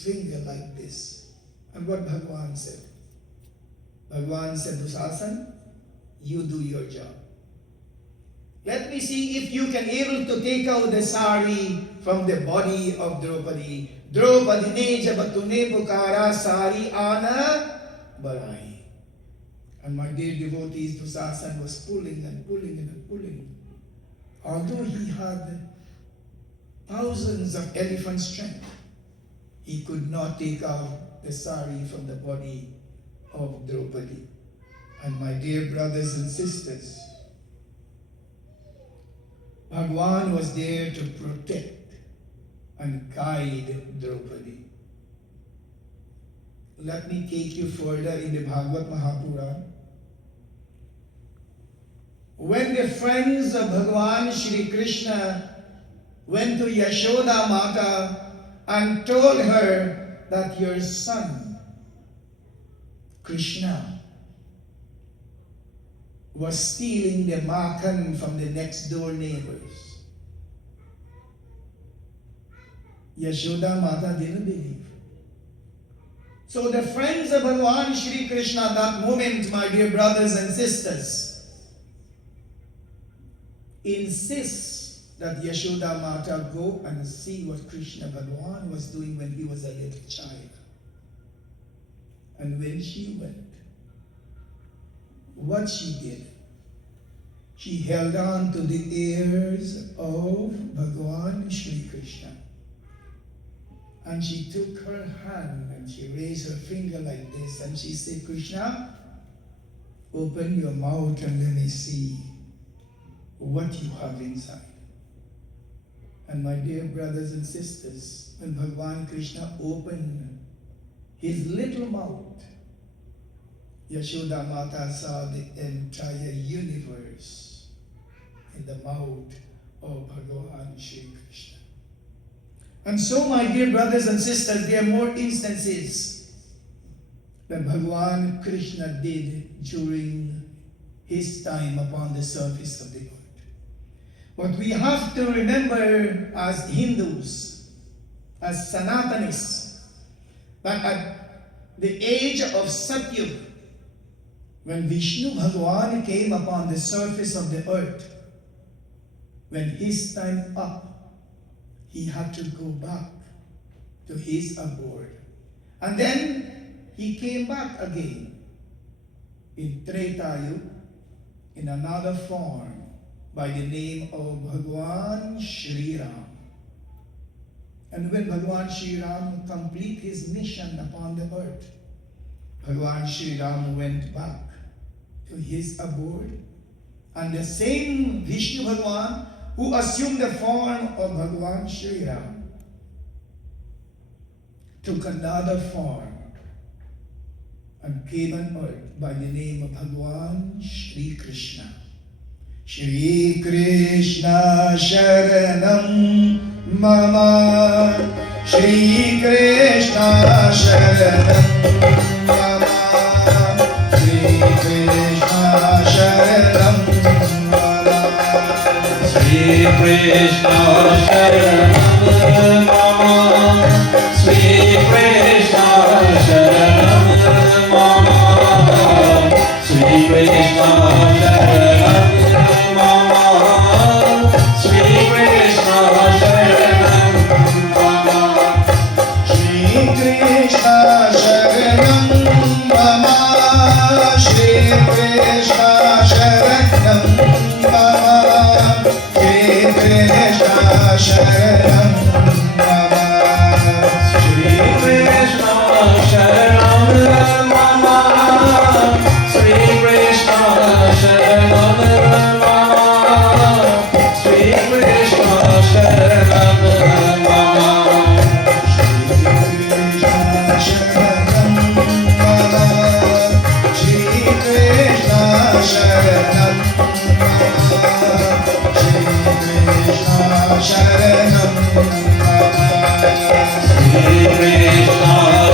his finger like this. And what Bhagwan said? Bhagwan said, Dusasan, you do your job. Let me see if you can able to take out the sari from the body of Draupadi. Draupadi ne jab tune pukara sari ana barai. And my dear devotees, Dusasan was pulling and pulling and pulling. Although he had thousands of elephant strength, he could not take out the sari from the body of Draupadi. And my dear brothers and sisters, Bhagwan was there to protect and guide Draupadi. Let me take you further in the Bhagavad Mahapuran. When the friends of Bhagwan Shri Krishna went to Yashoda Mata and told her that your son, Krishna, was stealing the makhan from the next door neighbors, Yashoda Mata didn't believe. So the friends of Bhagwan Shri Krishna at that moment, my dear brothers and sisters, insist that Yashoda Mata go and see what Krishna Bhagwan was doing when he was a little child. And when she went, what she did, she held on to the ears of Bhagwan Shri Krishna. And she took her hand and she raised her finger like this and she said, Krishna, open your mouth and let me see what you have inside. And my dear brothers and sisters, when Bhagwan Krishna opened his little mouth, Yashoda Mata saw the entire universe in the mouth of Bhagwan Shri Krishna. And so, my dear brothers and sisters, there are more instances that Bhagwan Krishna did during his time upon the surface of the earth. But we have to remember as Hindus, as Sanatanis, that at the age of Satyug, when Vishnu Bhagwan came upon the surface of the earth, when his time up, he had to go back to his abode. And then he came back again in Treta in another form by the name of Bhagwan Shri Ram. And when Bhagwan Shri Ram completed his mission upon the earth, Bhagwan Shri Ram went back to his abode. And the same Vishnu Bhagwan who assumed the form of Bhagwan Shri Ram took another form and came on earth by the name of Bhagwan Shri Krishna. Shri Krishna Sharanam Mama, Shri Krishna Sharanam Mama, Shri Krishna Sharanam Mama, Shri Krishna Sharanam Mama, Shri Krishna Sharanam Mama, Shri Krishna Sharanam Mama, Shri Krishna Sharanam Mama, Shri Krishna Sharanam Mama, Shri Krishna Sharanam Mama, Shri Krishna Sharanam Mama, Shri Krishna Sharanam Mama, Shri Krishna Sharanam Mama, Shri Krishna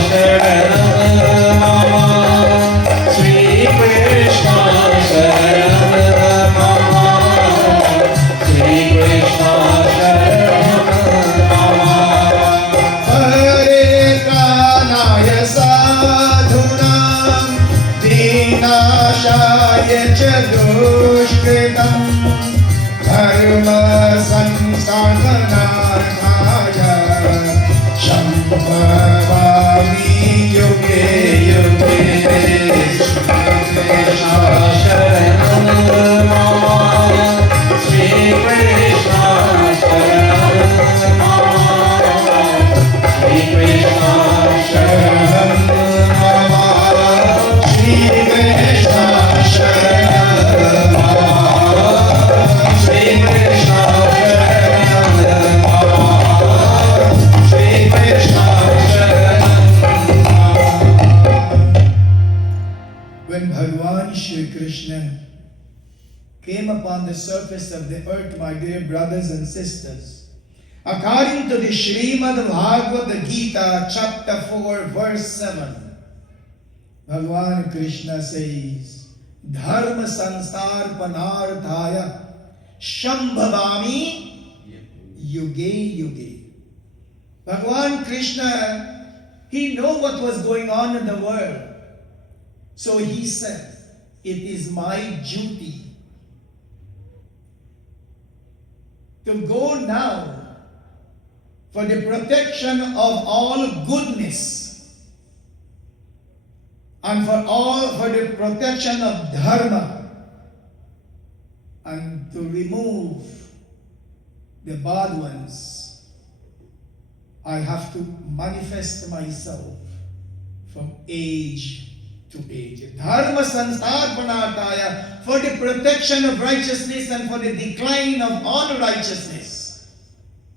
Sharanam Mama, Shri Krishna Sharanam Mama, Shri Krishna Sharanam Mama, Hare च दुष्कृतं धर्म संस्थापनार्थाय सम्भवामि युगे युगे Shri Krishna When Bhagavan Shri Krishna came upon the surface of the earth, my dear brothers and sisters, according to the Srimad Bhagavad Gita, chapter 4, verse 7, Bhagavan Krishna says, Dharma sanstarpanarthaya shambhavami yuge yuge. Bhagavan Krishna, he knew what was going on in the world. So he said, it is my duty to go now for the protection of all goodness and for the protection of dharma, and to remove the bad ones. I have to manifest myself from age to age. Dharma sanstarpanarthaya, for the protection of righteousness and for the decline of unrighteousness.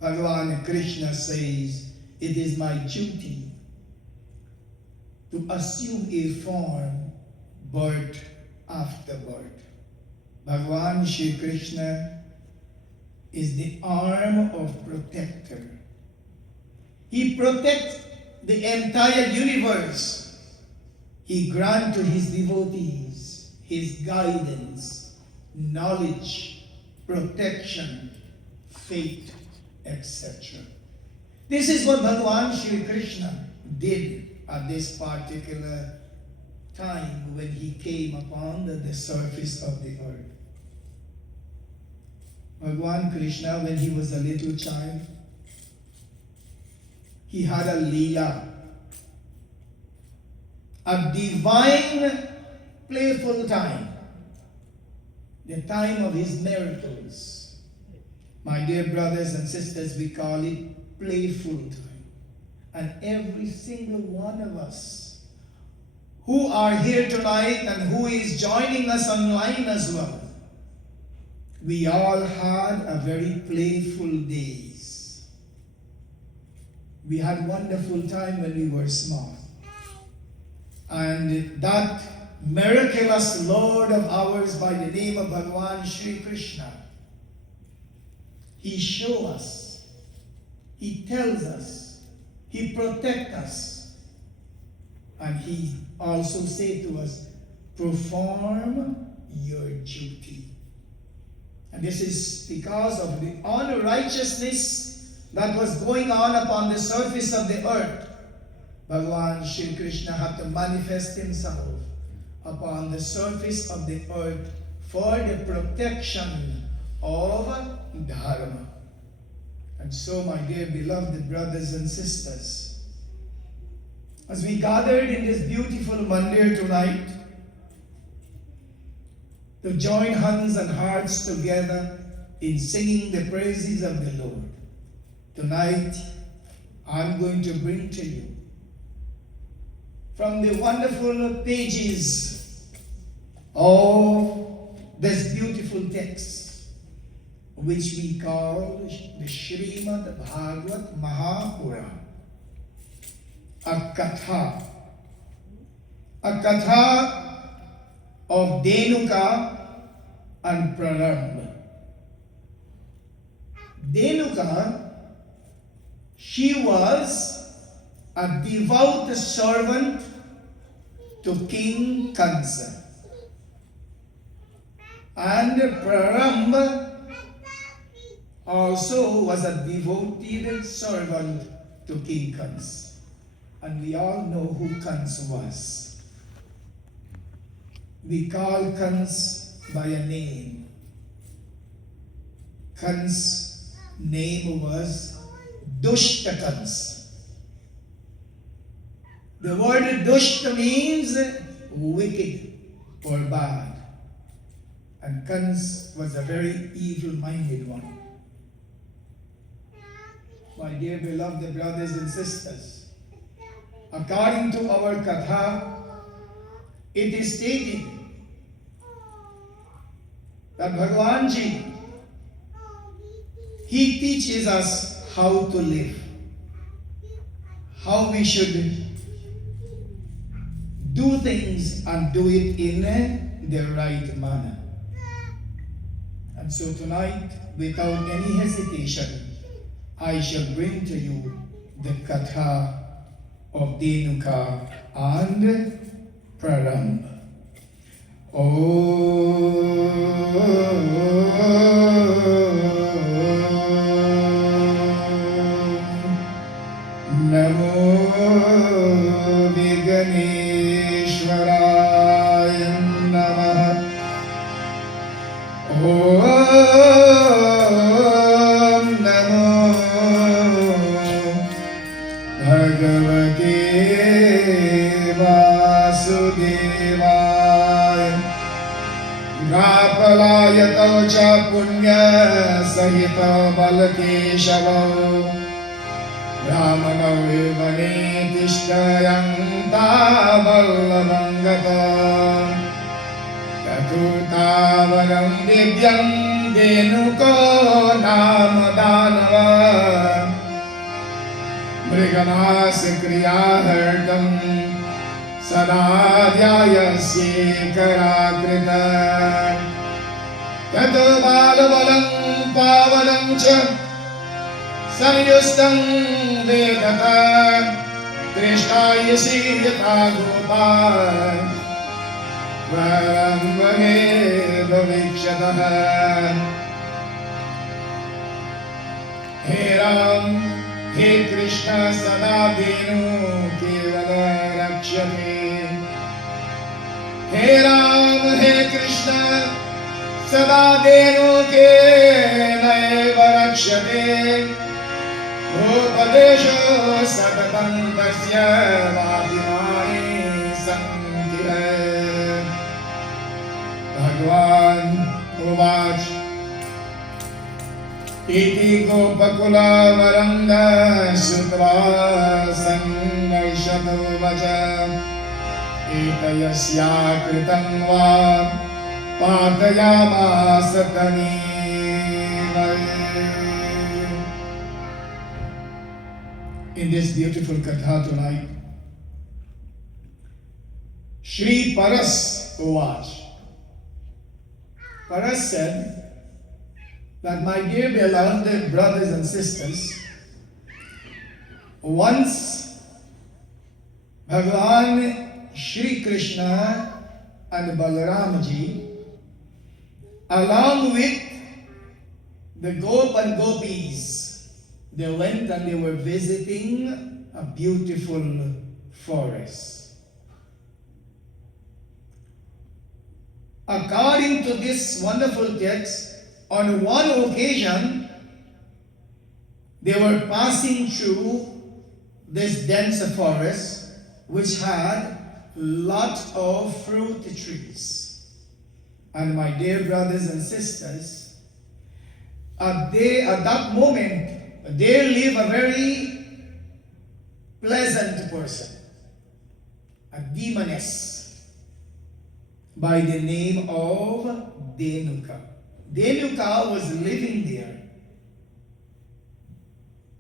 Bhagavan Krishna says, it is my duty to assume a form birth after birth. Bhagavan Shri Krishna is the arm of protector. He protects the entire universe. He grants to his devotees his guidance, knowledge, protection, faith, etc. This is what Bhagavan Shri Krishna did at this particular time when he came upon the surface of the earth. Bhagavan Krishna, when he was a little child, he had a leela, a divine playful time, the time of his miracles. My dear brothers and sisters, we call it playful time. And every single one of us who are here tonight and who is joining us online as well, we all had a very playful days. We had wonderful time when we were small. And that miraculous Lord of ours by the name of Bhagavan Shri Krishna, he shows us, he tells us, he protects us, and he also says to us, perform your duty. And this is because of the unrighteousness that was going on upon the surface of the earth. Bhagavan Shri Krishna had to manifest himself upon the surface of the earth for the protection of dharma. And so, my dear beloved brothers and sisters, as we gathered in this beautiful Mandir tonight to join hands and hearts together in singing the praises of the Lord, tonight I'm going to bring to you from the wonderful pages of this beautiful text, which we call the Srimad Bhagavat Mahapurana, a Katha of Dhenuka and Prarambha. Dhenuka, she was a devout servant to King Kansa. And Prarambha also was a devoted servant to King Kansa. And we all know who Kansa was. We call Kansa by a name. Kan's name was Dushtakans. The word Dushta means wicked or bad. And Kans was a very evil-minded one. My dear beloved brothers and sisters, according to our Katha, it is stated that Bhagavanji, he teaches us how to live, how we should do things and do it in the right manner. And so tonight, without any hesitation, I shall bring to you the Katha of Denuka and Prarambha. Namo Viganeshwaraya Namah. Om Namo Bhagavate Vasudevaya. Grapalayata cha punya sahita balakeshava. Ramanave vane tishtayanta vallabhangata. Katutavanam divyam denuko namadhanava. Mriganas kriyahardam sadadhyayasye karakrita. Tato balavalam pavanam cha Samyustam vedata Krishna yasiyata gopal Varambhage bhavikshataha. He Ram, He Krishna sada denu kevala rakshate. He Ram, He Krishna sada denu kevala rakshate. Upadesho satatam tasya vabhimani sankirhe. Bhagwan uvach iti gopakula varanga sutra sangaishatu vacha. Etayasya kritam va patayamasa tanivai. In this beautiful Katha tonight, Shree Paras Uvach. Paras said that, my dear beloved brothers and sisters, once Bhagavan Shri Krishna and Balaramji, along with the Gop and Gopis, they went and they were visiting a beautiful forest. According to this wonderful text, on one occasion, they were passing through this dense forest which had lot of fruit trees. And my dear brothers and sisters, at that moment, there lived a very pleasant person, a demoness, by the name of Denuka. Denuka was living there.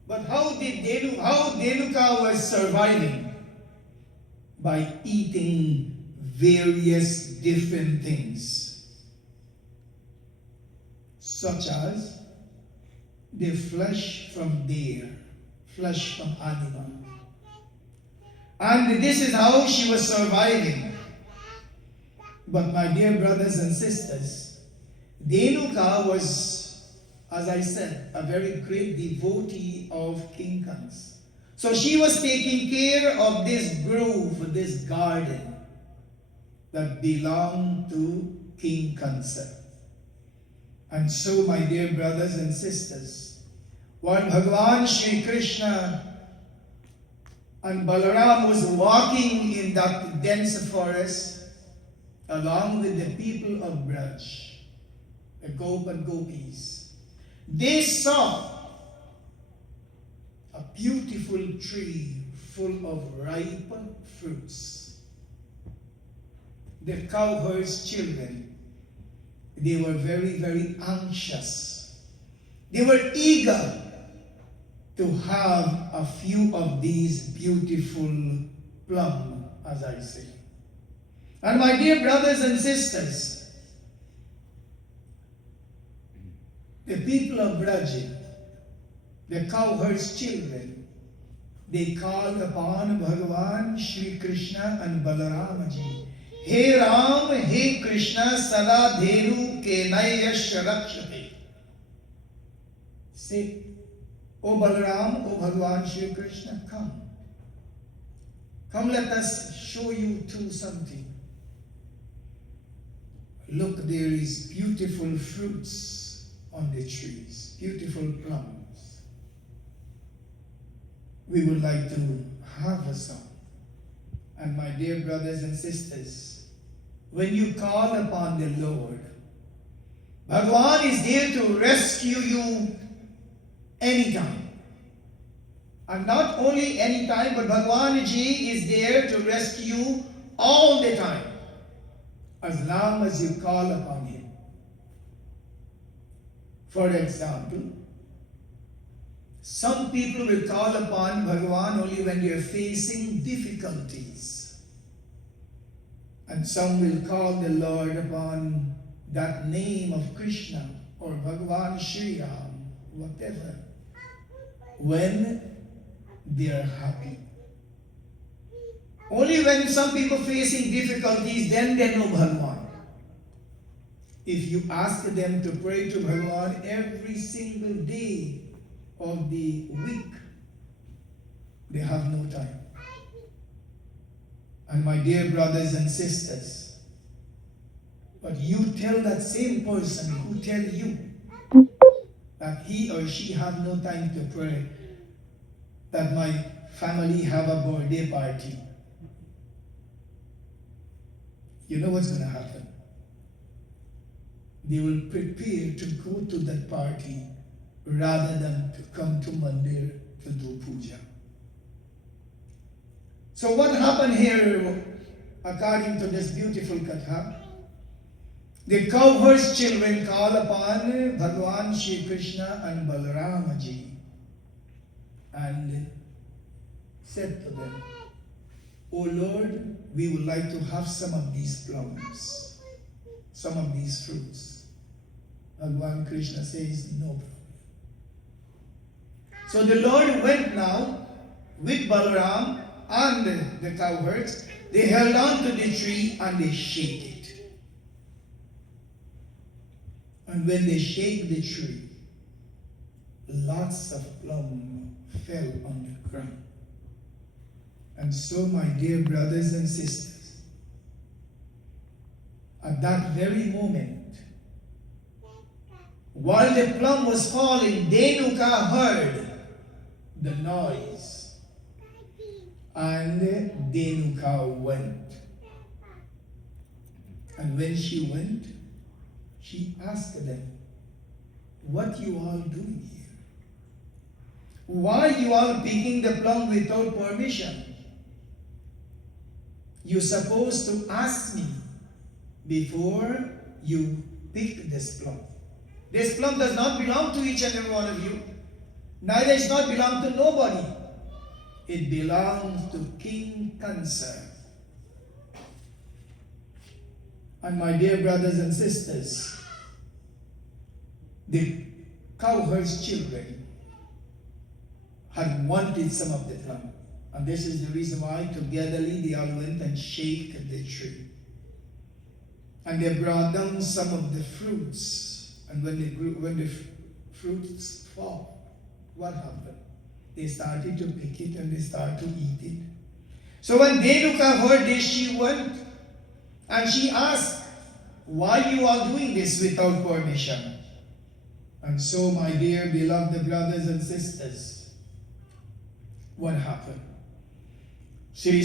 But how Denuka was surviving? By eating various different things, such as the flesh from deer, flesh from animal. And this is how she was surviving. But my dear brothers and sisters, Denuka was, as I said, a very great devotee of King Kans. So she was taking care of this grove, this garden that belonged to King Kansa. And so, my dear brothers and sisters, while Bhagavan Shri Krishna and Balaram was walking in that dense forest along with the people of Braj, the Gop and Gopis, they saw a beautiful tree full of ripe fruits. The cowherd's children, they were very, very anxious. They were eager to have a few of these beautiful plum, as I say. And my dear brothers and sisters, the people of Braj, the cowherd's children, they called upon Bhagavan Shri Krishna and Balaramaji. He Ram, He Krishna, Sada Dhenu ke Nayash Rakshate. Say, O Balaram, O Bhagavan Shri Krishna, come. Come, let us show you too something. Look, there is beautiful fruits on the trees, beautiful plums. We would like to have some. And my dear brothers and sisters, when you call upon the Lord, Bhagavan is there to rescue you anytime. And not only anytime, but Bhagavan Ji is there to rescue you all the time, as long as you call upon Him. For example, some people will call upon Bhagavan only when they are facing difficulties. And some will call the Lord upon that name of Krishna or Bhagavan Shri Ram, whatever, when they are happy. Only when some people facing difficulties, then they know Bhagavan. If you ask them to pray to Bhagavan every single day of the week, they have no time. And my dear brothers and sisters, but you tell that same person who tell you that he or she have no time to pray, that my family have a birthday party, you know what's going to happen? They will prepare to go to that party rather than to come to Mandir to do puja. So what happened here, according to this beautiful Katha? The cowherd's children call upon Bhagavan Shri Krishna and Balaramaji and said to them, O Lord, we would like to have some of these plums, some of these fruits. Bhagavan Krishna says, no problem. So the Lord went now with Balaram and the cowherds. They held on to the tree and they shake it. And when they shake the tree, lots of plum fell on the ground. And so, my dear brothers and sisters, at that very moment, while the plum was falling, Denuka heard the noise. And Denuka went. And when she went, she asked them, what you all doing here? Why you all picking the plum without permission? You're supposed to ask me before you pick this plum. This plum does not belong to each and every one of you. Neither does not belong to nobody. It belongs to King Kansa. And my dear brothers and sisters, the cowherd's children had wanted some of the plum. And this is the reason why togetherly they all went and shake the tree. And they brought down some of the fruits. And when the fruits fall, what happened? They started to pick it and they started to eat it. So when Denuka heard this, she went and she asked, why you are doing this without permission? And so, my dear beloved brothers and sisters, what happened? Shree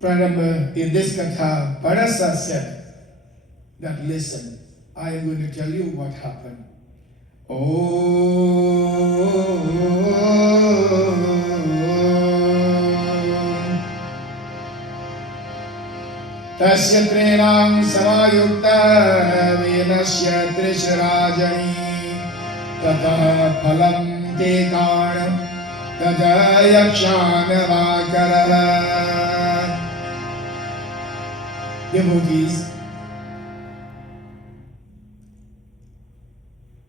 Pranama in this Katha, Parasa said that, listen, I am going to tell you what happened. Tasya trenam samayukta venasya trishrajani tata phalam te karnam tata yakshana vakara. Devotees,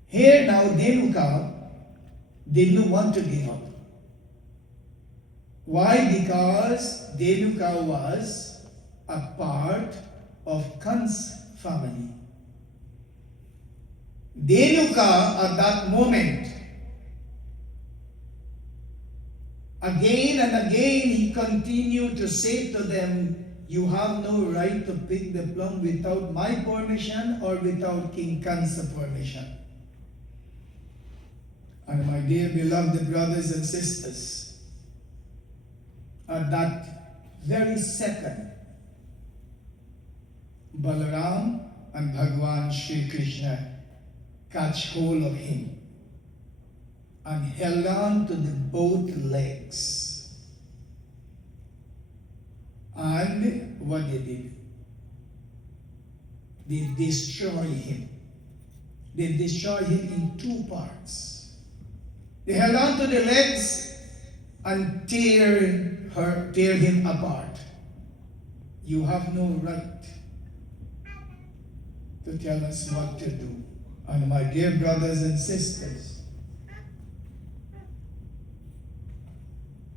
here now Denuka didn't want to give up. Why? Because Denuka was a part of Kan's family. Denuka at that moment, again and again he continued to say to them, you have no right to pick the plum without my permission or without King Kan's permission. And my dear beloved brothers and sisters, at that very second, Balaram and Bhagwan Sri Krishna catch hold of him and held on to the both legs. And what they did? They destroy him. They destroy him in two parts. They held on to the legs and tear him apart. You have no right to tell us what to do. And my dear brothers and sisters,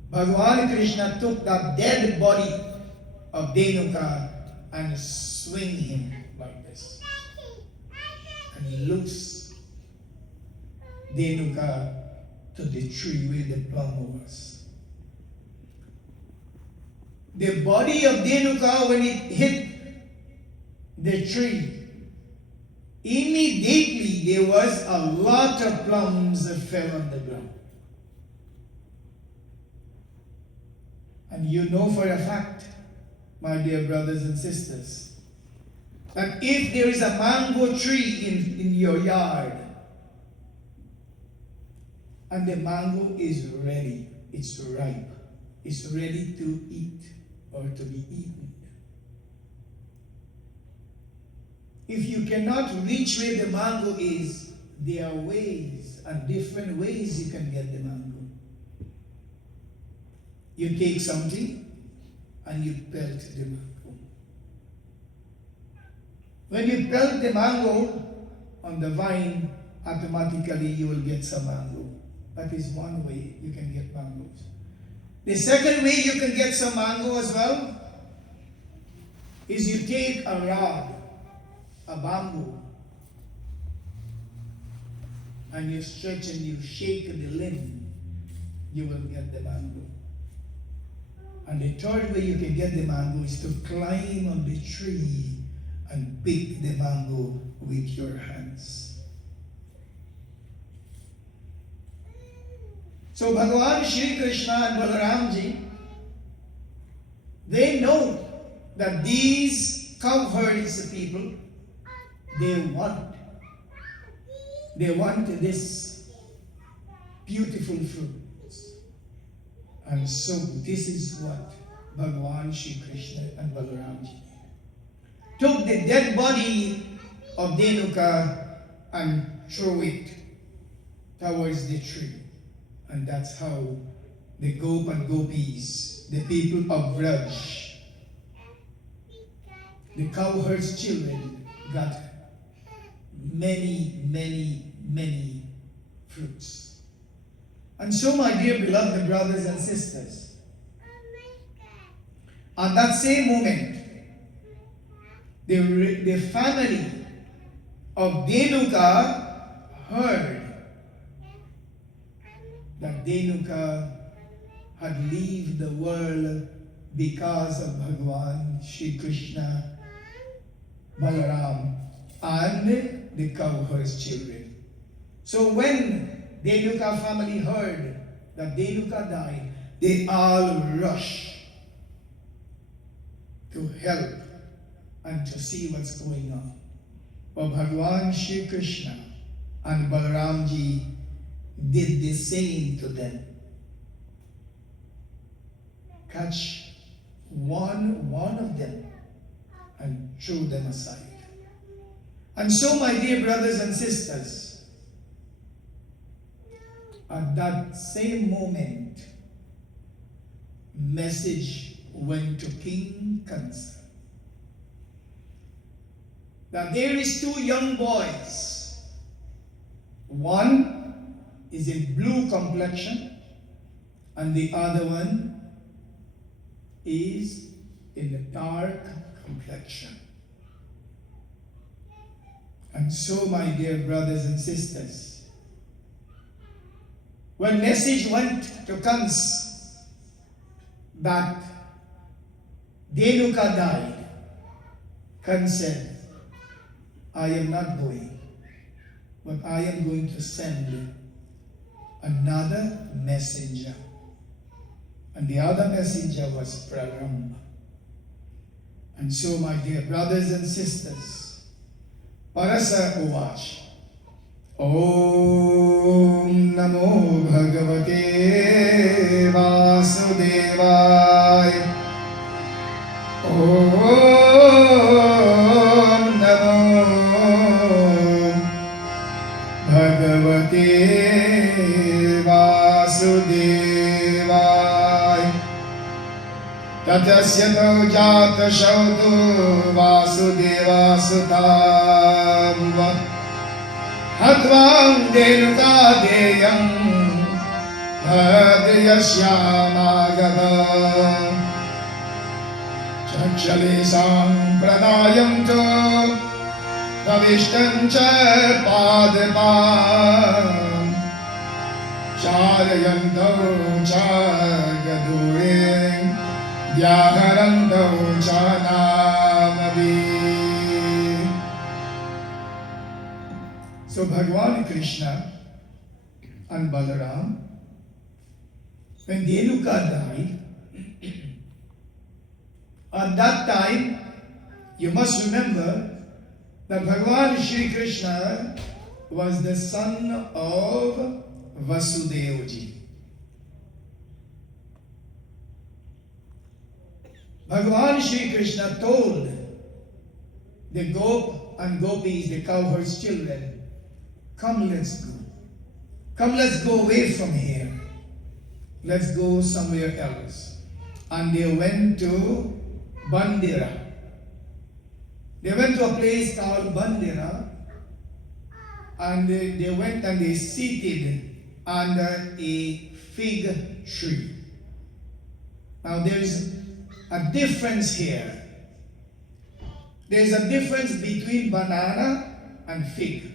Bhagwan Krishna took that dead body of Denuka and swing him like this and loose Denuka to the tree where the plum was. The body of Denuka, when it hit the tree, immediately there was a lot of plums that fell on the ground. And you know for a fact, my dear brothers and sisters, that if there is a mango tree in your yard, and the mango is ready, it's ripe, it's ready to eat or to be eaten. If you cannot reach where the mango is, there are ways and different ways you can get the mango. You take something and you pelt the mango. When you pelt the mango on the vine, automatically you will get some mango. That is one way you can get mangoes. The second way you can get some mango as well is you take a rod, a bamboo, and you stretch and you shake the limb, you will get the mango. And the third way you can get the mango is to climb on the tree and pick the mango with your hands. So Bhagavan Shri Krishna and Balaramji, they know that these cowherds people, they want this beautiful fruits. And so this is what Bhagavan Shri Krishna and Balaramji took the dead body of Denuka and threw it towards the tree. And that's how the Gop and Gopis, the people of Braj, the cowherds' children, got many, many, many fruits. And so, my dear beloved brothers and sisters, at that same moment, the family of Denuka heard that Denuka had left the world because of Bhagavan Shri Krishna Balaram, and the cowherd's children. So when the Denuka family heard that Denuka died, they all rushed to help and to see what's going on. But Bhagwan Shri Krishna and Balaramji did the same to them. Catch one of them and throw them aside. And so, my dear brothers and sisters, at that same moment, message went to King Katha that there is two young boys. One is in blue complexion and the other one is in a dark complexion. And so, my dear brothers and sisters, when message went to Kans that Denuka died, Kans said, I am not going, but I am going to send another messenger. And the other messenger was Prarambha. And so, my dear brothers and sisters, Parasa Uvacha, Om Namo Bhagavate Vasudevaya, Om Namo Bhagavate Vasudevaya. Tatasya to jata shautu Vasudeva sutam Hatvam Denuka deyam Bhadrayasyamagata Chakshalisam pranayam to Pravishtancha padapam Charayanto chagadurim Vyaharanto chanamavi. So Bhagwan Krishna and Balaram, when Denuka died, at that time, you must remember that Bhagwan Shri Krishna was the son of Vasudevji. Bhagwan Shri Krishna told the Gop and Gopis, the cowherd's children, come, let's go. Come, let's go away from here. Let's go somewhere else. And they went to Bandira. They went to a place called Bandira, and they went and they seated under a fig tree. Now there's a difference here. There's a difference between banana and fig.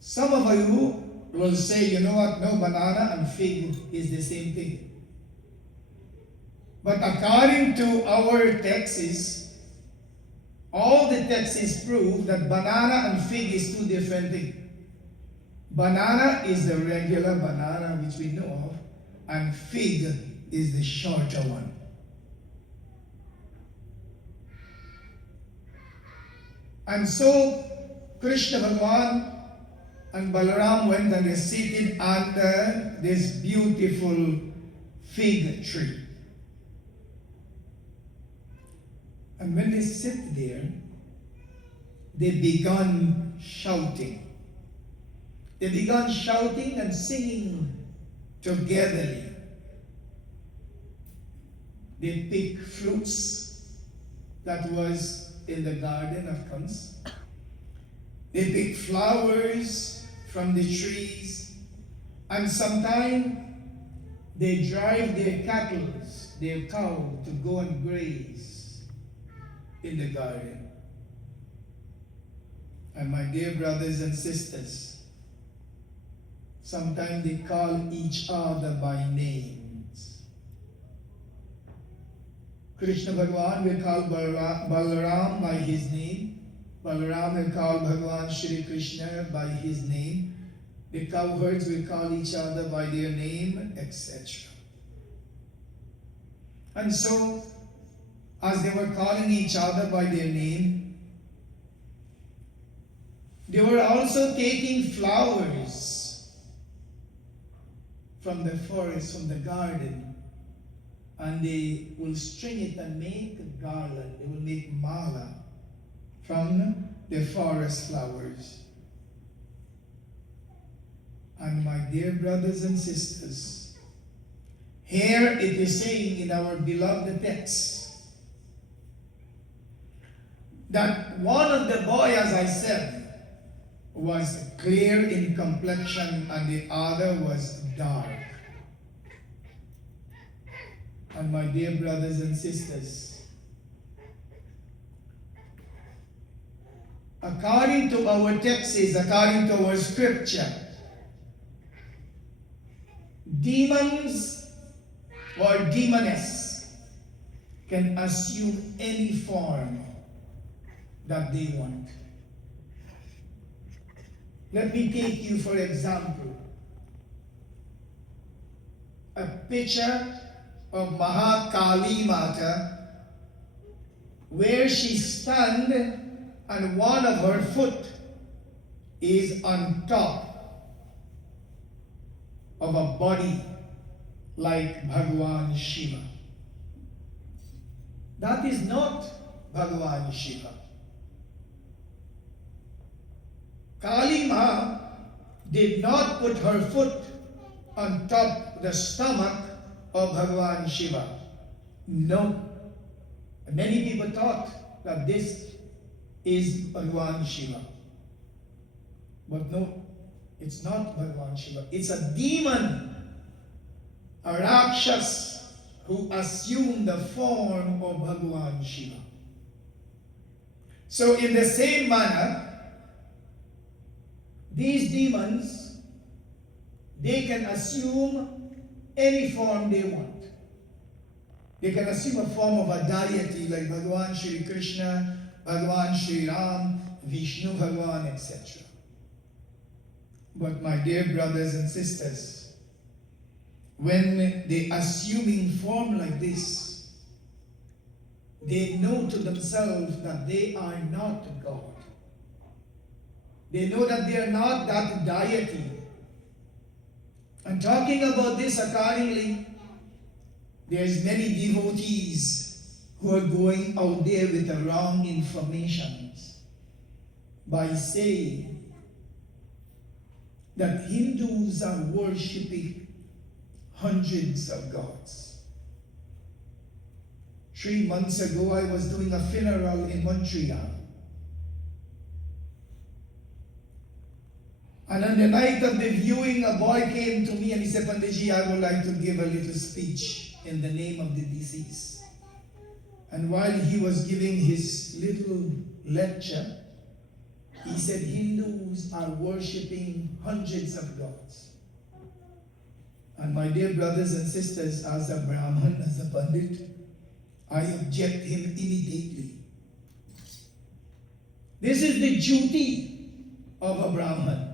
Some of you will say, you know what, no, banana and fig is the same thing. But according to our texts, all the texts prove that banana and fig is two different things. Banana is the regular banana which we know of, and fig is the shorter one. And so Krishna Bhagwan and Balaram went and they seated under this beautiful fig tree. And when they sit there, they began shouting. They began shouting and singing togetherly. They picked fruits that was in the garden of Kans. They pick flowers from the trees, and sometimes they drive their cattle, their cow, to go and graze in the garden. And my dear brothers and sisters, sometimes they call each other by names. Krishna Bhagavan will call Balaram by his name. Balaram will call Bhagavan Shri Krishna by his name. The cowherds will call each other by their name, etc. And so, as they were calling each other by their name, they were also taking flowers from the forest, from the garden, and they will string it and make a garland. They will make mala from the forest flowers. And my dear brothers and sisters, here it is saying in our beloved text that one of the boys, as I said, was clear in complexion and the other was dark. And my dear brothers and sisters, according to our texts, according to our scripture, demons or demoness can assume any form that they want. Let me take you, for example, a picture of Mahakali Mata where she stands and one of her foot is on top of a body like Bhagavan Shiva. That is not Bhagavan Shiva. Kali Ma did not put her foot on top of the stomach of Bhagavan Shiva. No. Many people thought that this is Bhagavan Shiva. But no, it's not Bhagavan Shiva. It's a demon, a Rakshas, who assumed the form of Bhagavan Shiva. So in the same manner, these demons, they can assume any form they want. They can assume a form of a deity like Bhagavan Shri Krishna, Bhagavan Shri Ram, Vishnu Bhagavan, etc. But my dear brothers and sisters, when they assuming form like this, they know to themselves that they are not God. They know that they are not that deity. And talking about this accordingly, there's many devotees who are going out there with the wrong information by saying that Hindus are worshipping hundreds of gods. 3 months ago, I was doing a funeral in Montreal. And on the night of the viewing, a boy came to me and he said, Panditji, I would like to give a little speech in the name of the deceased. And while he was giving his little lecture, he said, Hindus are worshipping hundreds of gods. And my dear brothers and sisters, as a Brahman, as a Pandit, I object him immediately. This is the duty of a Brahman.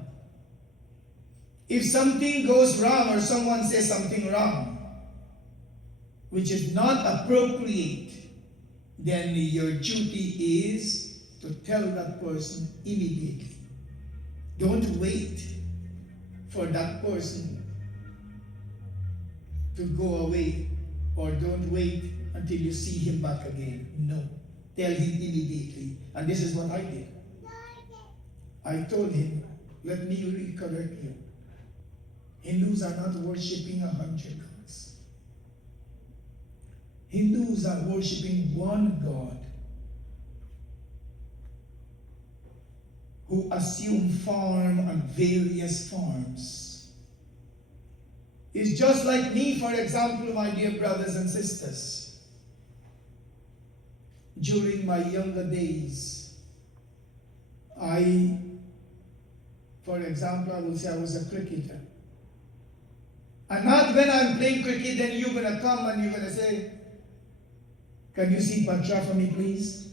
If something goes wrong or someone says something wrong, which is not appropriate, then your duty is to tell that person immediately. Don't wait for that person to go away, or don't wait until you see him back again. No. Tell him immediately. And this is what I did. I told him, let me recorrect you. Hindus are not worshipping 100 gods. Hindus are worshipping one God who assume form and various forms. It's just like me, for example, my dear brothers and sisters. During my younger days, for example, I will say I was a cricketer. And not when I'm playing cricket, then you're going to come and you're going to say, Can you see Patra for me, please?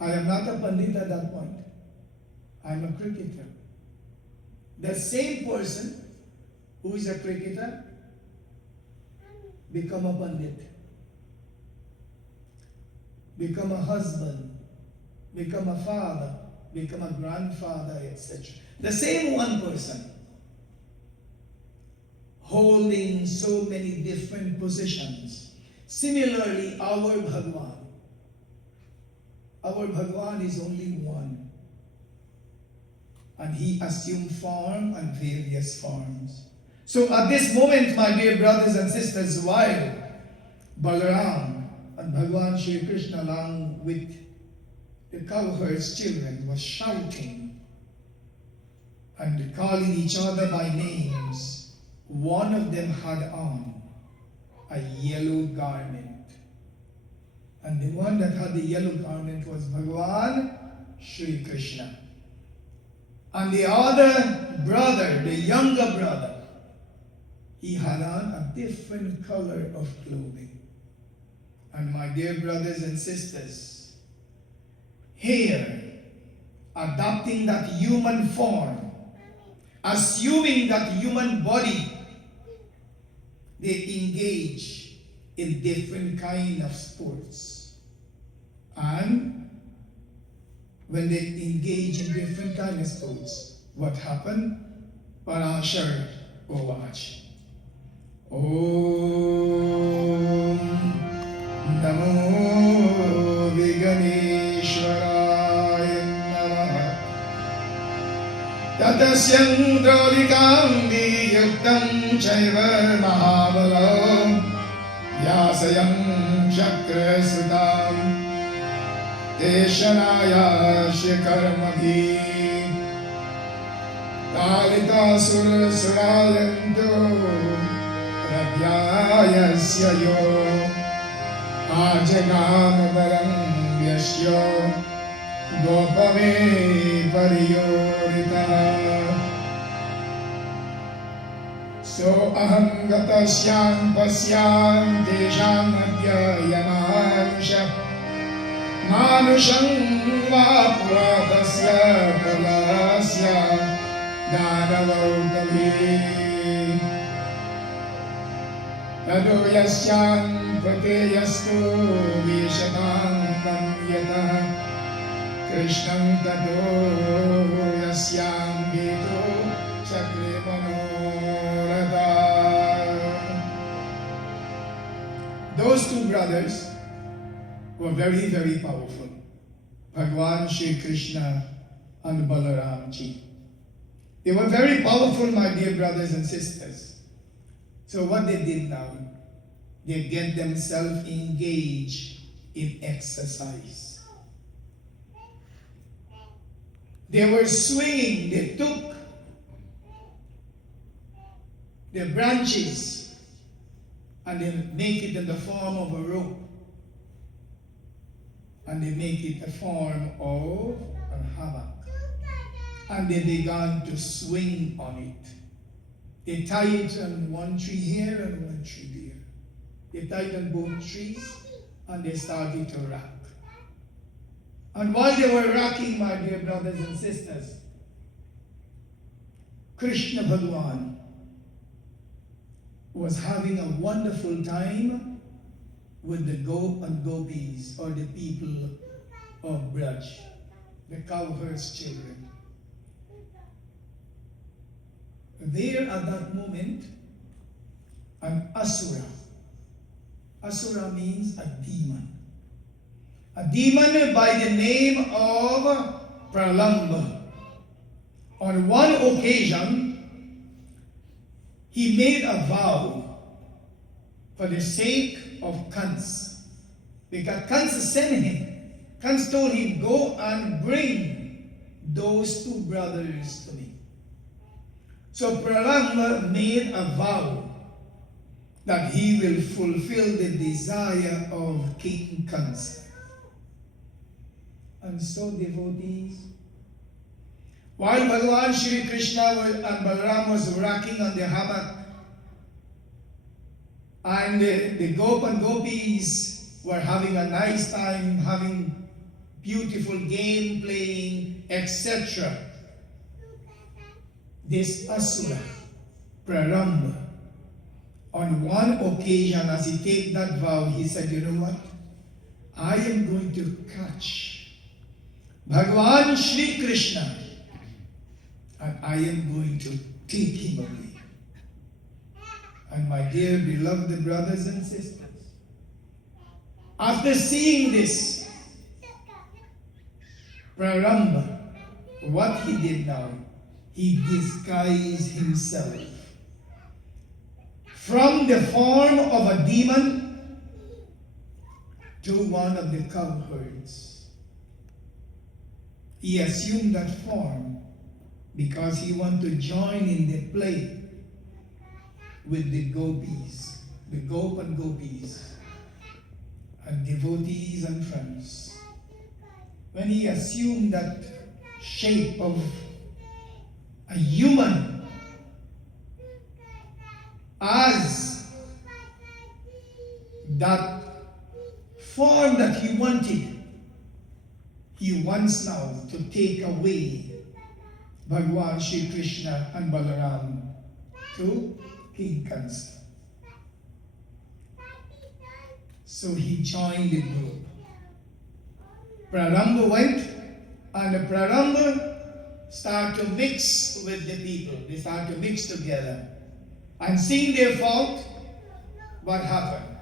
I am not a pandit at that point. I'm a cricketer. The same person who is a cricketer become a pandit, become a husband, become a father, become a grandfather, etc. The same one person holding so many different positions. Similarly, our Bhagwan is only one. And he assumed form and various forms. So at this moment, my dear brothers and sisters, while Balaram and Bhagwan Shri Krishna along with the cowherd's children was shouting and calling each other by names, one of them had on a yellow garment. And the one that had the yellow garment was Bhagwan Shri Krishna. And the other brother, the younger brother, he had on a different color of clothing. And my dear brothers and sisters, here, adopting that human form, assuming that human body, they engage in different kind of sports. And when they engage in different kind of sports, what happened? Parashar or watch. Om Namo Viganeshwaraya Namaha Tatasyam Drolikam Viyuktam Chaiva Mahabalam Yasayam Chakra Sudam Deshanaya Shikarmadhi Kalita Sur Surayanto Radhyayasya Yo Ajagam Varam Vyasya Gopave Pariyorita So aham gatasyam pasyam tesham adhyayamanusha Manusham vapuradasya kalasya Dadavautavi Tado yasyam prateyastu vishatam manyata Krishnam tado yasyam gito sakripano Those two brothers were very, very powerful. Bhagwan Shri Krishna and Balaram Ji. They were very powerful, my dear brothers and sisters. So what they did now, they get themselves engaged in exercise. They were swinging, they took the branches and they make it in the form of a rope. And they make it the form of a hammock. And they began to swing on it. They tie it on one tree here and one tree there. They tied on both trees and they started to rock. And while they were rocking, my dear brothers and sisters, Krishna Bhagwan was having a wonderful time with the Gop and Gopis, or the people of Braj, the cowherd's children. There at that moment, an Asura. Asura means a demon. A demon by the name of Pralamba. On one occasion, he made a vow for the sake of Kans. Because Kans sent him. Kans told him, go and bring those two brothers to me. So Pralamba made a vow that he will fulfill the desire of King Kans. And so, devotees, while Bhagwan Shri Krishna and Balaram was rocking on the hammock, And the gopis were having a nice time, having beautiful game playing, etc. This Asura, Praramba, on one occasion as he take that vow, he said, you know what? I am going to catch Bhagavan Shri Krishna and I am going to take him away. And my dear beloved brothers and sisters, after seeing this, Praramba, what he did now, he disguised himself from the form of a demon to one of the cowherds. He assumed that form because he wanted to join in the play with the gopis, the gop and gopis, and devotees and friends. When he assumed that shape of a human as that form that he wanted, he wants now to take away Bhagavan Shri Krishna and Balaram to King Kansa. So he joined the group. Praramba went, and Praramba started to mix with the people. They started to mix together. And seeing their fault, what happened?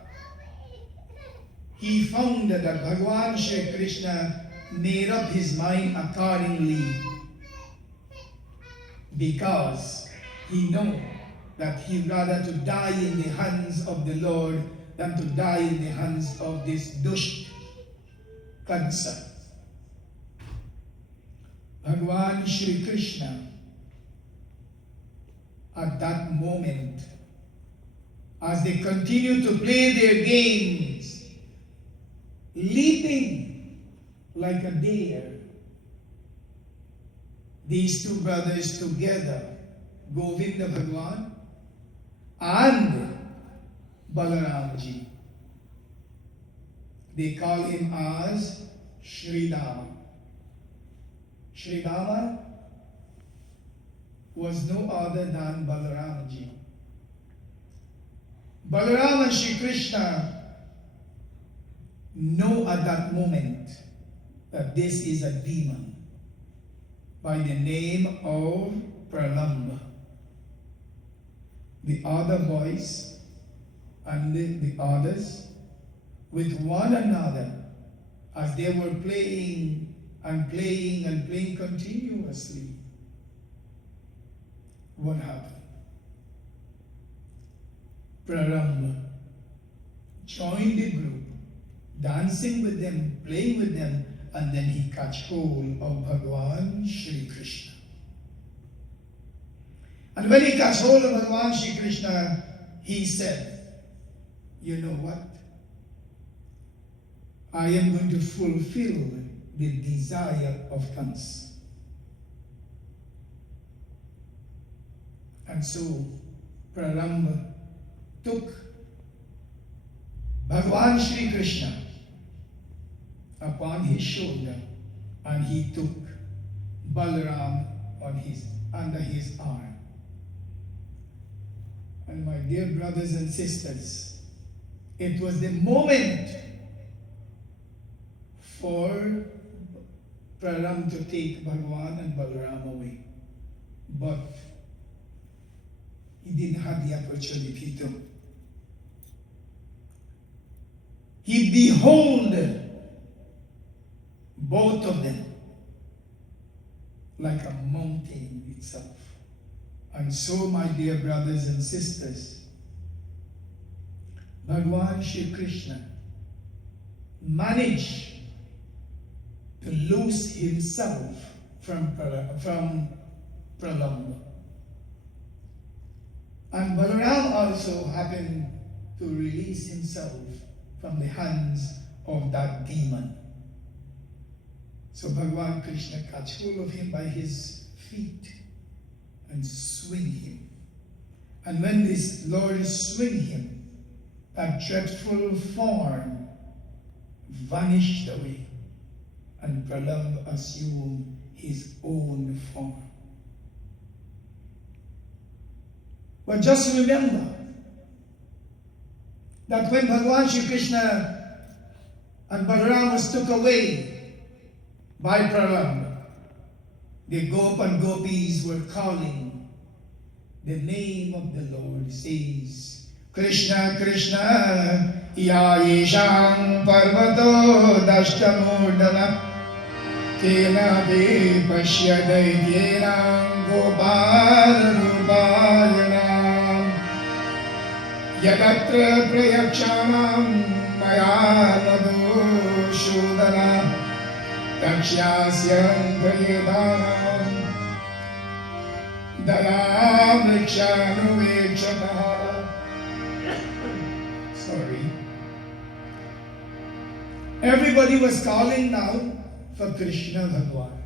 He found that Bhagavan Shri Krishna made up his mind accordingly, because he knew that he'd rather to die in the hands of the Lord than to die in the hands of this Dush Kansa. Bhagavan Shri Krishna, at that moment, as they continue to play their games, leaping like a deer, these two brothers together, Govinda Bhagwan and Balaramji, they call him as Shree Dama. Shree Dama was no other than Balaramji. Balaram and Shri Krishna know at that moment that this is a demon by the name of Pralamba. The other boys and the others, with one another, as they were playing and playing and playing continuously, what happened? Praramba joined the group, dancing with them, playing with them, and then he catch hold of Bhagavan Shri Krishna. And when he catch hold of Bhagavan Shri Krishna, he said, you know what? I am going to fulfill the desire of Kansa. And so Praramba took Bhagavan Shri Krishna upon his shoulder, and he took Balaram under his arm. And my dear brothers and sisters, it was the moment for Praram to take Bhagavan and Balaram away. But he didn't have the opportunity to. He behold both of them like a mountain itself. And so, my dear brothers and sisters, Bhagavan Shri Krishna managed to loose himself from Pralamba. And Balaram also happened to release himself from the hands of that demon. So Bhagavan Krishna catch hold of him by his feet and swing him. And when this Lord swing him, that dreadful form vanished away, and Prahlad assumed his own form. But just remember that when Bhagavan Shri Krishna and Balaram was took away by Prahlad, the Gop and Gopis were calling the name of the Lord, says, Krishna, Krishna, ya yesham parvato dashtamurdana, kena de pashyadaityena gopal rupayanam, yagatra prayakshanam maya madhu shudana, Dakshasyam Prayedanam Dayam Rikshanu. Sorry. Everybody was calling now for Krishna Bhagwan.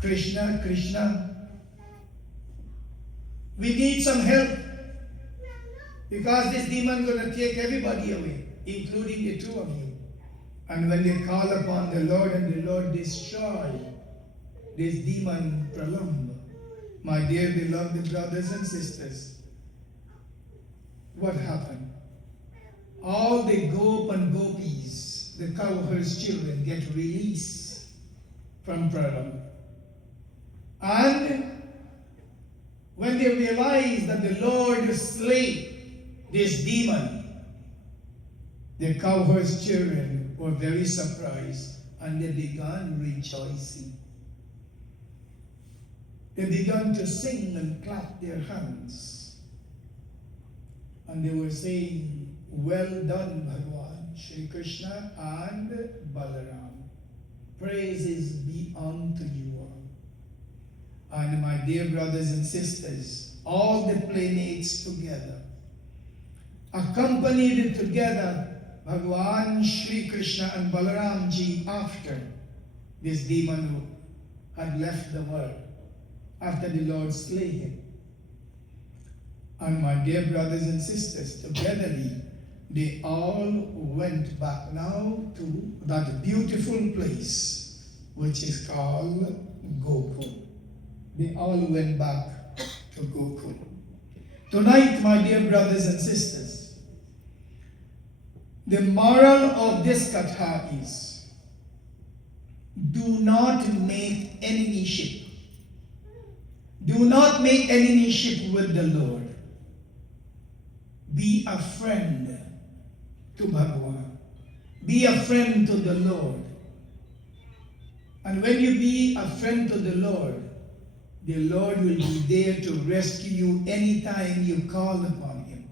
Krishna, Krishna. We need some help because this demon is going to take everybody away, including the two of you. And when they call upon the Lord and the Lord destroy this demon Prahlad, my dear beloved brothers and sisters, what happened? All the Gop and Gopis, the cowherd's children, get released from Prahlad. And when they realize that the Lord slay this demon, the cowherd's children were very surprised, and they began rejoicing. They began to sing and clap their hands. And they were saying, well done, Bhagavan, Shri Krishna and Balaram. Praises be unto you all. And my dear brothers and sisters, all the playmates together, accompanied together, Bhagavan Shri Krishna and Balaram ji, after this demon had left the world, after the Lord slay him. And my dear brothers and sisters, togetherly, they all went back now to that beautiful place which is called Gokul. They all went back to Gokul. Tonight, my dear brothers and sisters, the moral of this Katha is, do not make enemyship. Do not make enemyship with the Lord. Be a friend to Bhagavan. Be a friend to the Lord. And when you be a friend to the Lord will be there to rescue you anytime you call upon Him.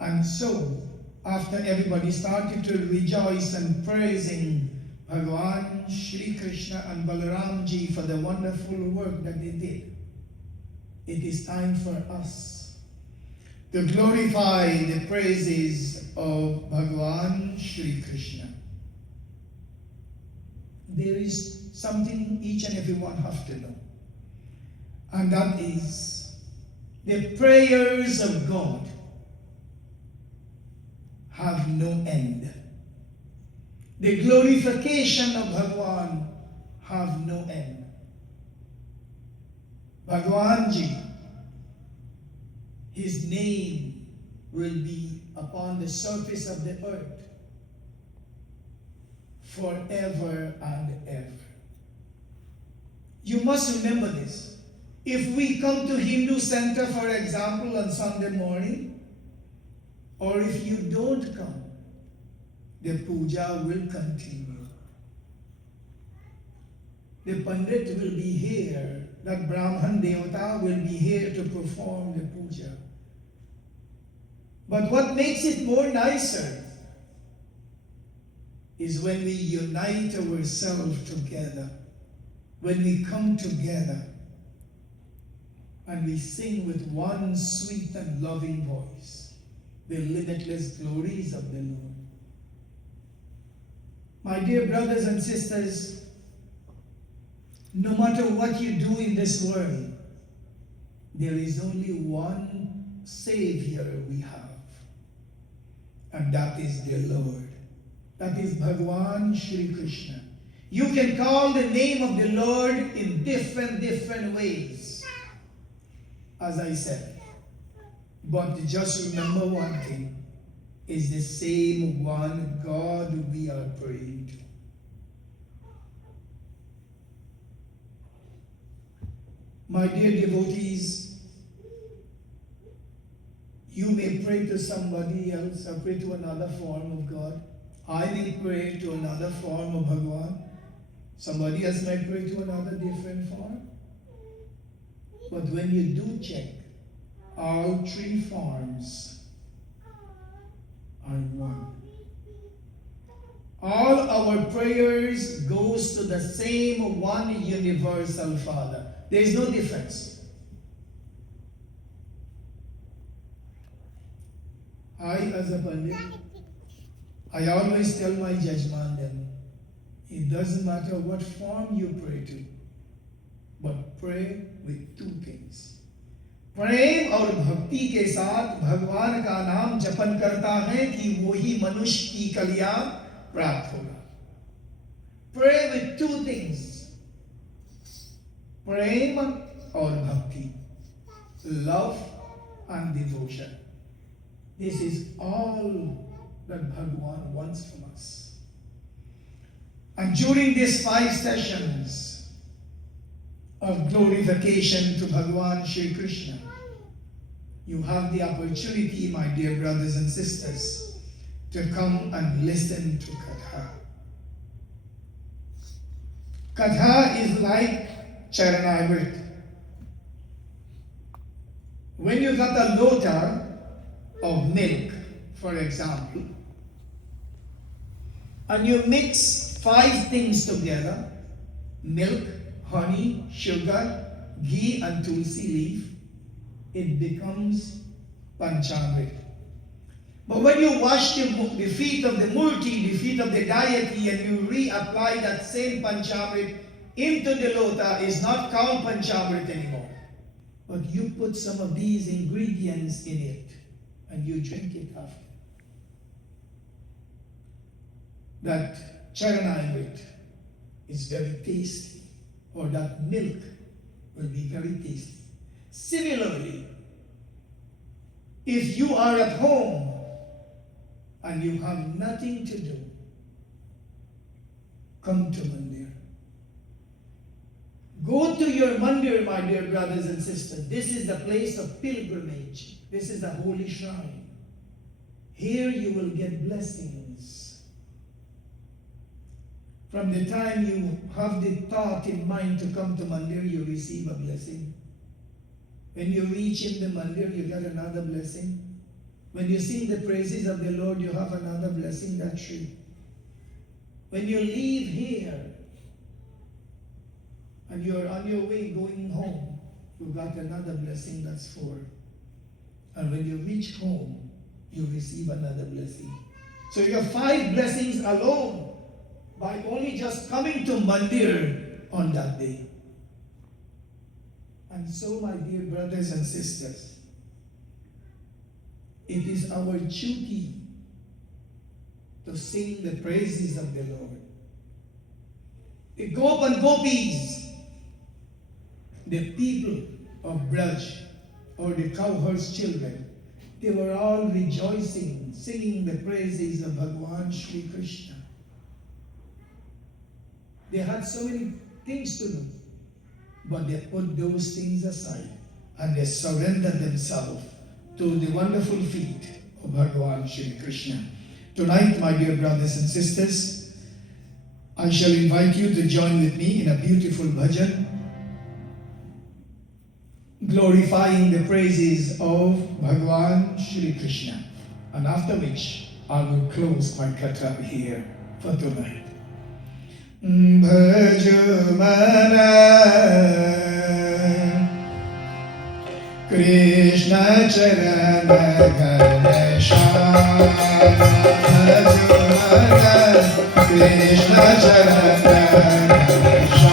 And so, after everybody started to rejoice and praising Bhagavan Shri Krishna and Balaram ji for the wonderful work that they did, it is time for us to glorify the praises of Bhagavan Shri Krishna. There is something each and every one have to know, and that is the prayers of God have no end. The glorification of Bhagavan have no end. Bhagavanji, His name will be upon the surface of the earth forever and ever. You must remember this. If we come to Hindu Center, for example, on Sunday morning, or if you don't come, the puja will continue. The Pandit will be here, that Brahman Devata will be here to perform the puja. But what makes it more nicer is when we unite ourselves together, when we come together and we sing with one sweet and loving voice the limitless glories of the Lord. My dear brothers and sisters, no matter what you do in this world, there is only one Savior we have. And that is the Lord. That is Bhagwan Shri Krishna. You can call the name of the Lord in different ways, as I said. But just remember one thing, is the same one God we are praying to. My dear devotees, you may pray to somebody else or pray to another form of God. I may pray to another form of Bhagwan. Somebody else might pray to another different form. But when you do check, all three forms are one. All our prayers goes to the same one universal Father. There is no difference. I, as a Pandit, I always tell my judgment, it doesn't matter what form you pray to, but pray with two things. प्रेम और भक्ति के साथ भगवान का नाम जपन करता है कि वो ही मनुष्य की कल्याण प्राप्त होगा. Pray with two things. प्रेम और भक्ति. Love and devotion. This is all that Bhagwan wants from us. And during these 5 sessions of glorification to Bhagwan Shri Krishna, you have the opportunity, my dear brothers and sisters, to come and listen to Katha. Katha is like Charanamrit. When you got a lota of milk, for example, and you mix 5 things together, milk, honey, sugar, ghee and tulsi leaf, it becomes panchamrit. But when you wash the feet of the Murti, the feet of the deity, and you reapply that same panchamrit into the lota, is not called panchamrit anymore. But you put some of these ingredients in it, and you drink it after. That Charanamrit is very tasty, or that milk will be very tasty. Similarly, if you are at home and you have nothing to do, come to Mandir. Go to your Mandir, my dear brothers and sisters. This is the place of pilgrimage. This is the holy shrine. Here you will get blessings. From the time you have the thought in mind to come to Mandir, you receive a blessing. When you reach in the Mandir, you get another blessing. When you sing the praises of the Lord, you have another blessing, that's Shree. When you leave here, and you're on your way going home, you got another blessing, that's 4. And when you reach home, you receive another blessing. So you have 5 blessings alone by only just coming to Mandir on that day. And so, my dear brothers and sisters, it is our duty to sing the praises of the Lord. The Gop and Gopis, the people of Braj, or the cowherd's children, they were all rejoicing, singing the praises of Bhagwan Shri Krishna. They had so many things to do, but they put those things aside and they surrendered themselves to the wonderful feet of Bhagwan Shri Krishna. Tonight, my dear brothers and sisters, I shall invite you to join with me in a beautiful bhajan, glorifying the praises of Bhagwan Shri Krishna. And after which, I will close my katha here for tonight. Bhajamana Krishna Charana Ganesha, Bhajamana Krishna Charana Ganesha.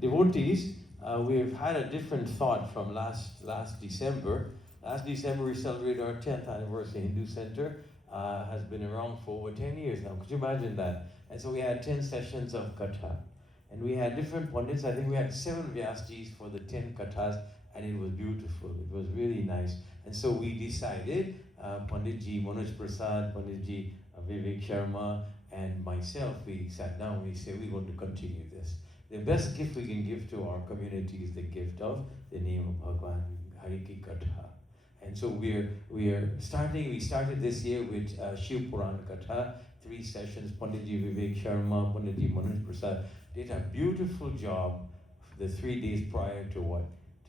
Devotees, we've had a different thought from last December. Last December we celebrated our 10th anniversary. Hindu Center has been around for over 10 years now. Could you imagine that? And so we had 10 sessions of Katha. And we had different pundits. I think we had 7 Vyasjis for the 10 Kathas, and it was beautiful. It was really nice. And so we decided, Panditji Manoj Prasad, Panditji Vivek Sharma, and myself, we sat down, we said we're going to continue this. The best gift we can give to our community is the gift of the name of Bhagwan, Hari Ki Katha. And so we started this year with Shiv Puran Katha, 3 sessions. Panditji Vivek Sharma, Panditji Manoj Prasad did a beautiful job the 3 days prior to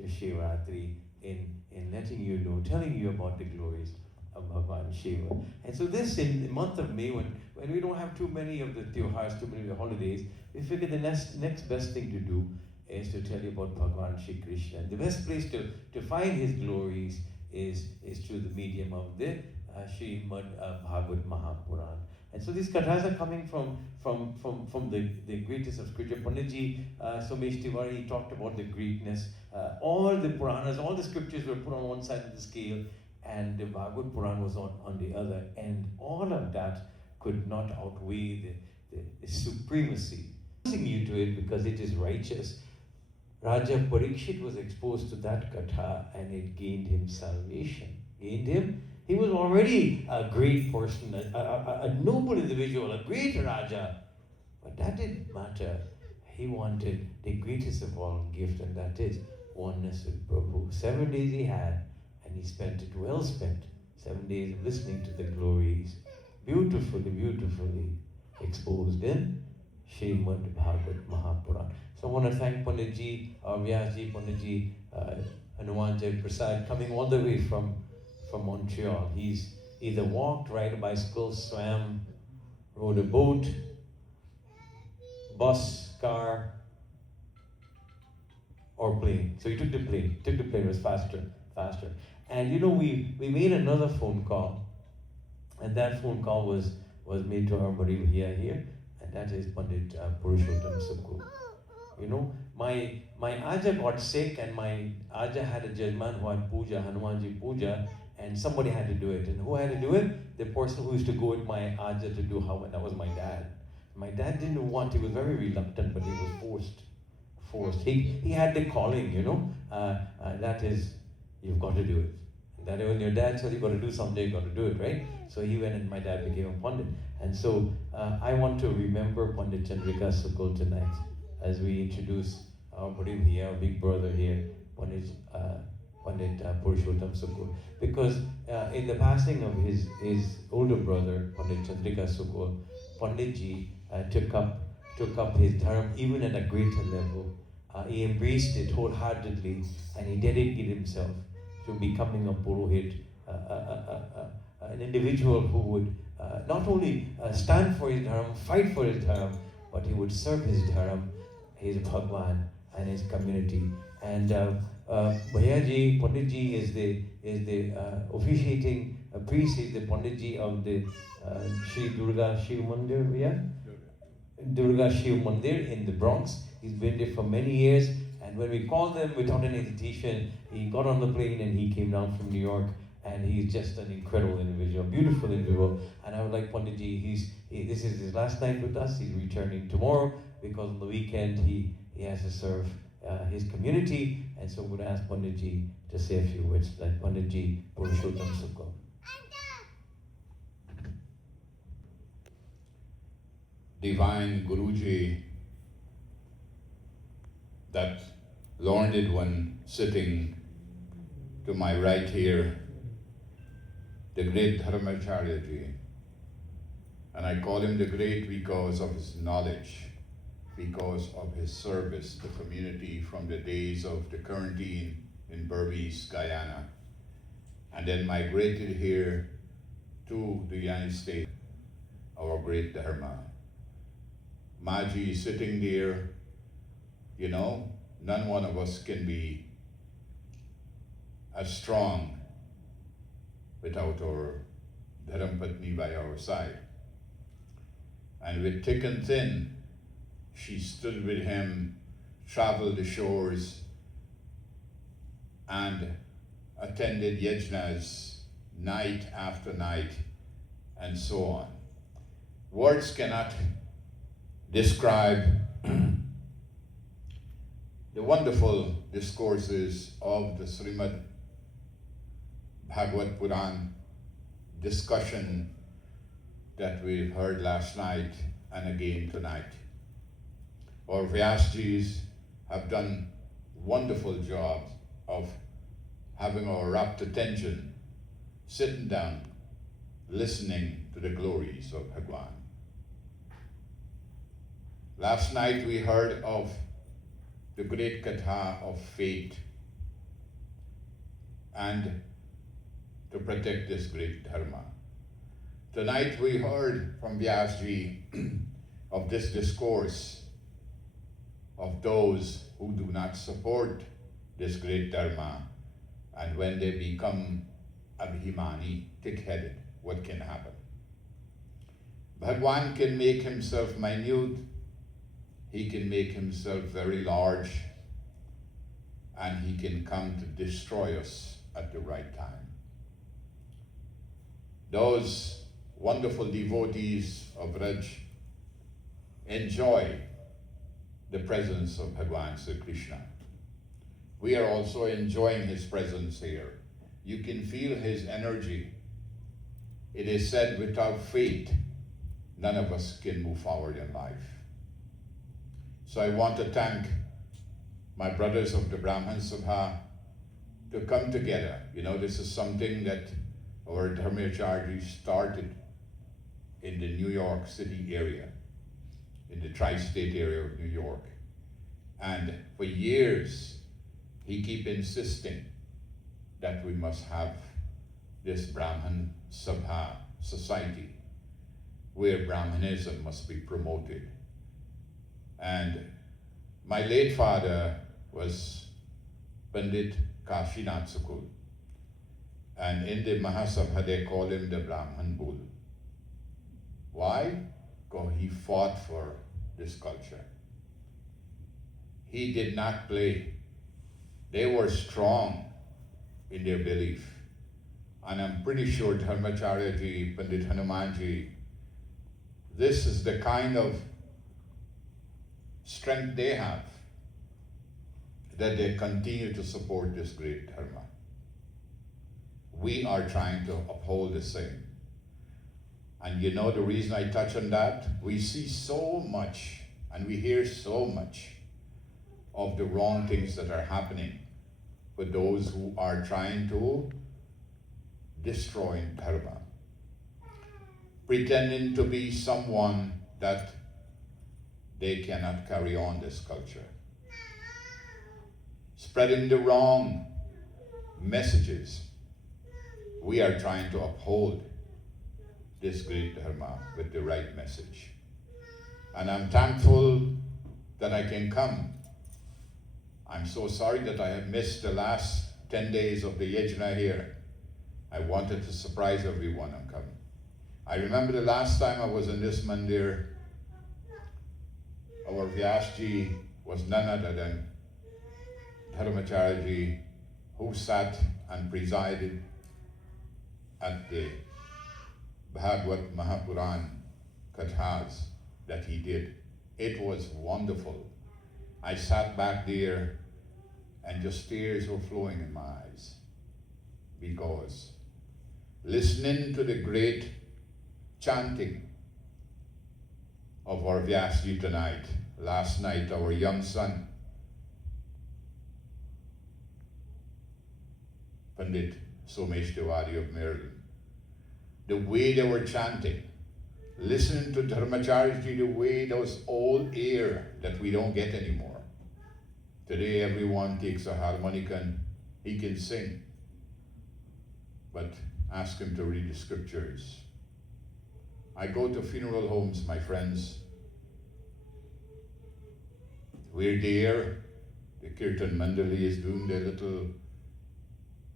Shivratri in letting you know, telling you about the glories of Bhagwan Shiva. And so this, in the month of May, when we don't have too many of the Tyohars, too many of the holidays, we figured the next best thing to do is to tell you about Bhagwan Shri Krishna. The best place to find his glories is through the medium of the Srimad Bhagavad Mahapuran. And so these kathas are coming from the greatest of scripture. Panditji Somesh Tiwari, he talked about the greatness. All the Puranas, all the scriptures were put on one side of the scale, and the Bhagavad Puran was on the other. And all of that could not outweigh the supremacy. Losing you to it because it is righteous. Raja Parikshit was exposed to that katha and it gained him salvation. He was already a great person, a noble individual, a great Raja. But that didn't matter. He wanted the greatest of all gifts, and that is oneness with Prabhu. 7 days he had, and he spent it well spent. 7 days listening to the glories, beautifully exposed in Srimad Bhagavad Mahapuran. So I want to thank Panditji, Vyasji, Panditji, Hanumanji Prasad, coming all the way from Montreal. He's either walked, ride a bicycle, swam, rode a boat, bus, car, or plane. So he took the plane. It was faster. And you know, we made another phone call, and that phone call was made to our buddy here, and that is Pandit Purushottam Sukhu. You know, my Aja got sick, and my Aja had a Jajman who had puja, Hanumanji puja, and somebody had to do it. And who had to do it? The person who used to go with my Aja to do how, that was my dad. My dad didn't want, he was very reluctant, but he was forced. He had the calling, you know, that is, you've got to do it. That when your dad says you've got to do something, you've got to do it, right? So he went and my dad became a Pandit. And so I want to remember Pandit Chandrika Sukul tonight as we introduce our buddy here, our big brother here, Pandit Purushottam Sukul. Because in the passing of his older brother, Pandit Chandrika Sukul, Panditji took up his dharma even at a greater level. He embraced it wholeheartedly, and he dedicated himself to becoming a Purohit, an individual who would not only stand for his dharma, fight for his dharma, but he would serve his dharma, his Bhagwan, and his community. And Bhayaji, Panditji is the officiating priest, is the Panditji of the Sri Durga Shiv Mandir, Durga Shiv Mandir in the Bronx. He's been there for many years, and when we called him without any hesitation, he got on the plane and he came down from New York, and he's just an incredible individual, beautiful individual. And I would like Panditji, this is his last night with us. He's returning tomorrow because on the weekend he has to serve his community, and so I'm going to ask Panditji to say a few words. Like Panditji Purushottam Sukul. Divine Guruji, that learned one sitting to my right here, the great Dharmacharya Ji. And I call him the great because of his knowledge, because of his service to community from the days of the quarantine in Berbice, Guyana, and then migrated here to the United States, our great Dharma. Maji is sitting there, you know, none one of us can be as strong without our Dharampatni by our side. And with thick and thin, she stood with him, traveled the shores, and attended yajnas night after night, and so on. Words cannot describe the wonderful discourses of the Srimad Bhagavad Puran discussion that we heard last night and again tonight. Our Vyasjis have done wonderful jobs of having our rapt attention, sitting down, listening to the glories of Bhagwan. Last night we heard of the great Katha of faith and to protect this great Dharma. Tonight we heard from Vyasji of this discourse of those who do not support this great Dharma And when they become abhimani, thick-headed, what can happen? Bhagwan can make himself minute, he can make himself very large, and he can come to destroy us at the right time. Those wonderful devotees of Raj enjoy the presence of Bhagwan Sri Krishna. We are also enjoying his presence here. You can feel his energy. It is said, without faith, none of us can move forward in life. So I want to thank my brothers of the Brahman Sabha to come together. You know, this is something that our Dharmacharya started in the New York City area, in the tri-state area of New York. And for years, he keep insisting that we must have this Brahman Sabha society where Brahmanism must be promoted. And my late father was Pandit Kashinath Sukul. And in the Mahasabha, they call him the Brahman Bull. Why? Because he fought for this culture. He did not play. They were strong in their belief. And I'm pretty sure Dharmacharya ji, Pandit Hanumanji, this is the kind of strength they have, that they continue to support this great dharma. We are trying to uphold the same. And you know the reason I touch on that? We see so much and we hear so much of the wrong things that are happening for those who are trying to destroy dharma, pretending to be someone that they cannot carry on this culture, spreading the wrong messages. We are trying to uphold this great dharma with the right message. And I'm thankful that I can come. I'm so sorry that I have missed the last 10 days of the yajna here. I wanted to surprise everyone I'm coming. I remember the last time I was in this mandir, our Vyasji was none other than Dharmacharya ji, who sat and presided at the Bhagavad Mahapuran Kathas that he did. It was wonderful. I sat back there and just tears were flowing in my eyes, because listening to the great chanting of our Vyasji tonight, last night, our young son, Pandit Somesh Tiwari of Maryland, the way they were chanting, listening to Dharmacharya ji, the way those old air that we don't get anymore. Today everyone takes a harmonica and he can sing, but ask him to read the scriptures. I go to funeral homes, my friends. We're there, the Kirtan Mandali is doing their little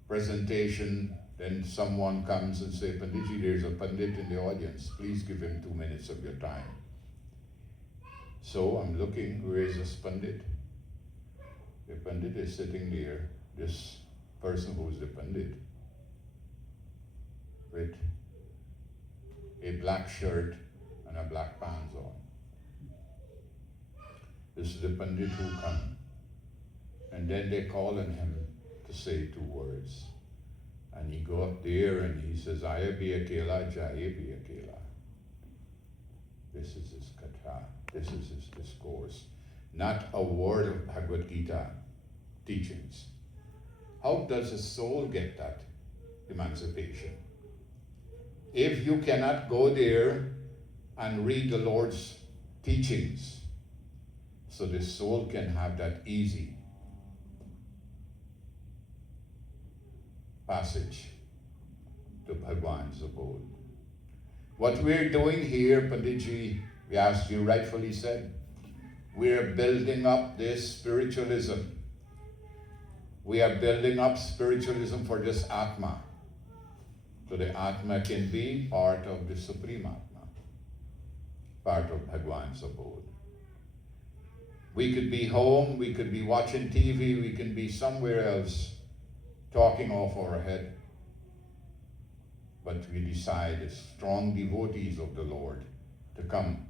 presentation, then someone comes and says, Panditji, there's a Pandit in the audience, please give him 2 minutes of your time. So I'm looking, where is this Pandit? The Pandit is sitting there, this person who's the Pandit, with a black shirt and a black pants on. This is the Pandit who come. And then they call on him to say 2 words. And he go up there and he says, Aya bhi akela, jaye bhi akela. This is his katha. This is his discourse. Not a word of Bhagavad Gita teachings. How does a soul get that emancipation? If you cannot go there and read the Lord's teachings, so the soul can have that easy passage to Bhagwan's abode. What we're doing here, Panditji Vyasji rightfully said, we're building up this spiritualism. We are building up spiritualism for this Atma. So the Atma can be part of the Supreme Atma, part of Bhagwan's abode. We could be home, we could be watching TV, we can be somewhere else talking off our head. But we decide as strong devotees of the Lord to come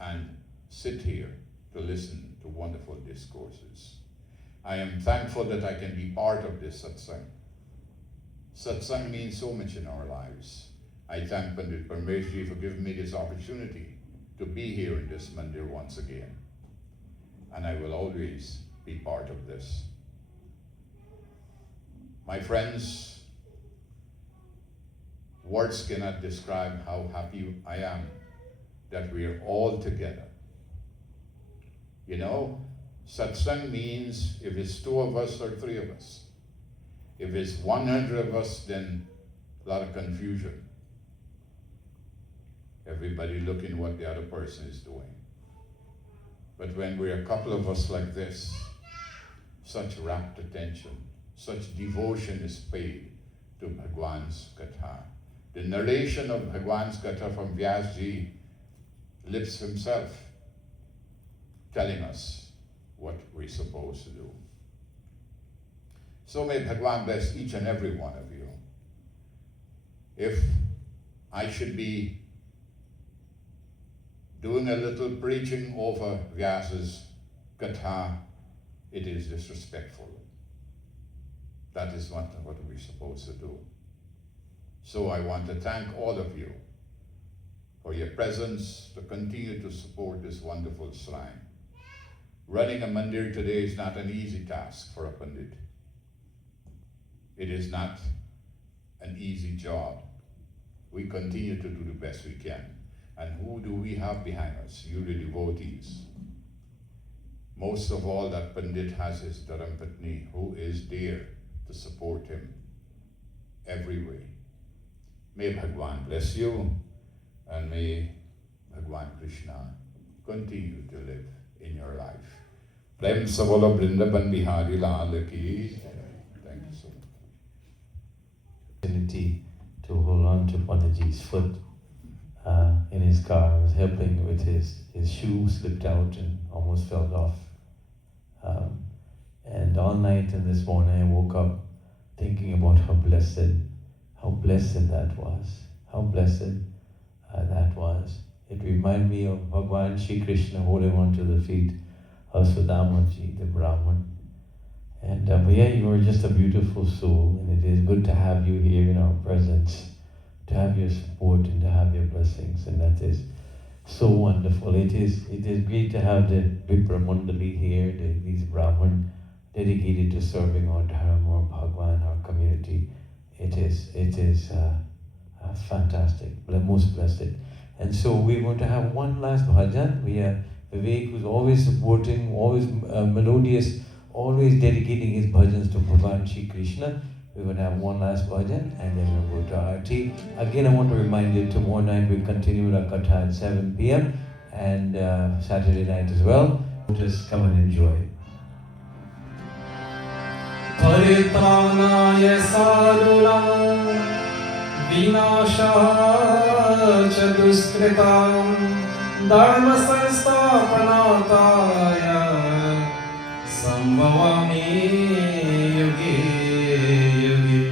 and sit here to listen to wonderful discourses. I am thankful that I can be part of this satsang. Satsang means so much in our lives. I thank Pandit Parmeshji for giving me this opportunity to be here in this Mandir once again. And I will always be part of this. My friends, words cannot describe how happy I am that we are all together. You know, satsang means if it's 2 of us or 3 of us. If it's 100 of us, then a lot of confusion. Everybody looking what the other person is doing. But when we're a couple of us like this, such rapt attention, such devotion is paid to Bhagwan's Katha. The narration of Bhagwan's Katha from Vyasji lips himself, telling us what we're supposed to do. So may Bhagwan bless each and every one of you. If I should be doing a little preaching over Vyasa's Katha, it is disrespectful. That is not what we're supposed to do. So I want to thank all of you for your presence, to continue to support this wonderful shrine. Running a mandir today is not an easy task for a pandit. It is not an easy job. We continue to do the best we can. And who do we have behind us? You, the devotees. Most of all, that Pandit has his Dharampatni, who is there to support him every way. May Bhagwan bless you, and may Bhagwan Krishna continue to live in your life. Prem Savala Vrindavan Bihari Lal Ki. Thank you so much. Opportunity to hold on to Panaji's foot in his car. I was helping with his shoe slipped out and almost fell off. And all night and this morning I woke up thinking about how blessed that was. How blessed that was. It reminded me of Bhagwan Shri Krishna holding on to the feet of Sudamaji, the Brahman. And yeah, you are just a beautiful soul, and it is good to have you here in our presence, to have your support and to have your blessings, and that is so wonderful. It is great to have the Vipra Mandali here, these Brahman dedicated to serving our Dharma, our Bhagwan, our community. It is fantastic, most blessed. And so we're going to have one last bhajan. We have Vivek, who's always supporting, always melodious, always dedicating his bhajans to Bhagwan Shri Krishna. We're going to have one last bhajan and then we'll go to Aarti. Again, I want to remind you, tomorrow night we continue with our Katha at 7 p.m. and Saturday night as well. Just come and enjoy. Paritrānāya sādhūnāṁ vināṣāya ca duṣkritāṁ dharma samsthapanātāya sambhavami yuge yuge.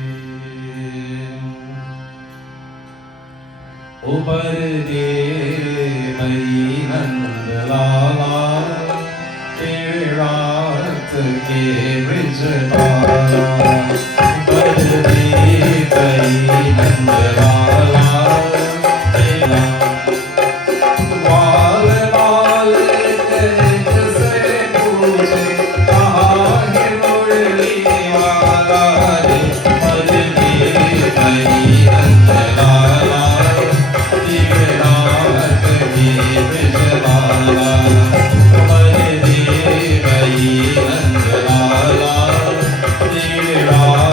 Upar devai nandalala Virat ke Vrijpala Upar devai nandalala Wal wal kar se pooje kahe murli wala re Upar devai nandalala Virat ke Vrijpala Upar devai nandalala Virat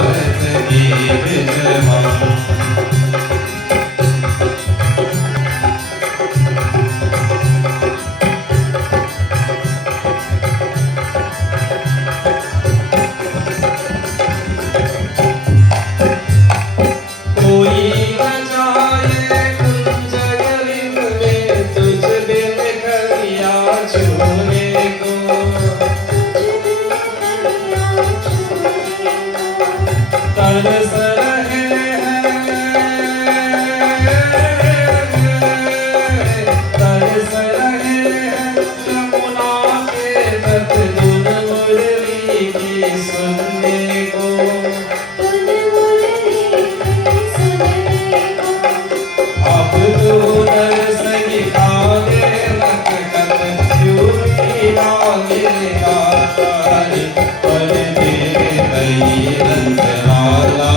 अब तो दर्श दिखा दे लख कत यूं लागेगा तारे पर दे गई रंगमाला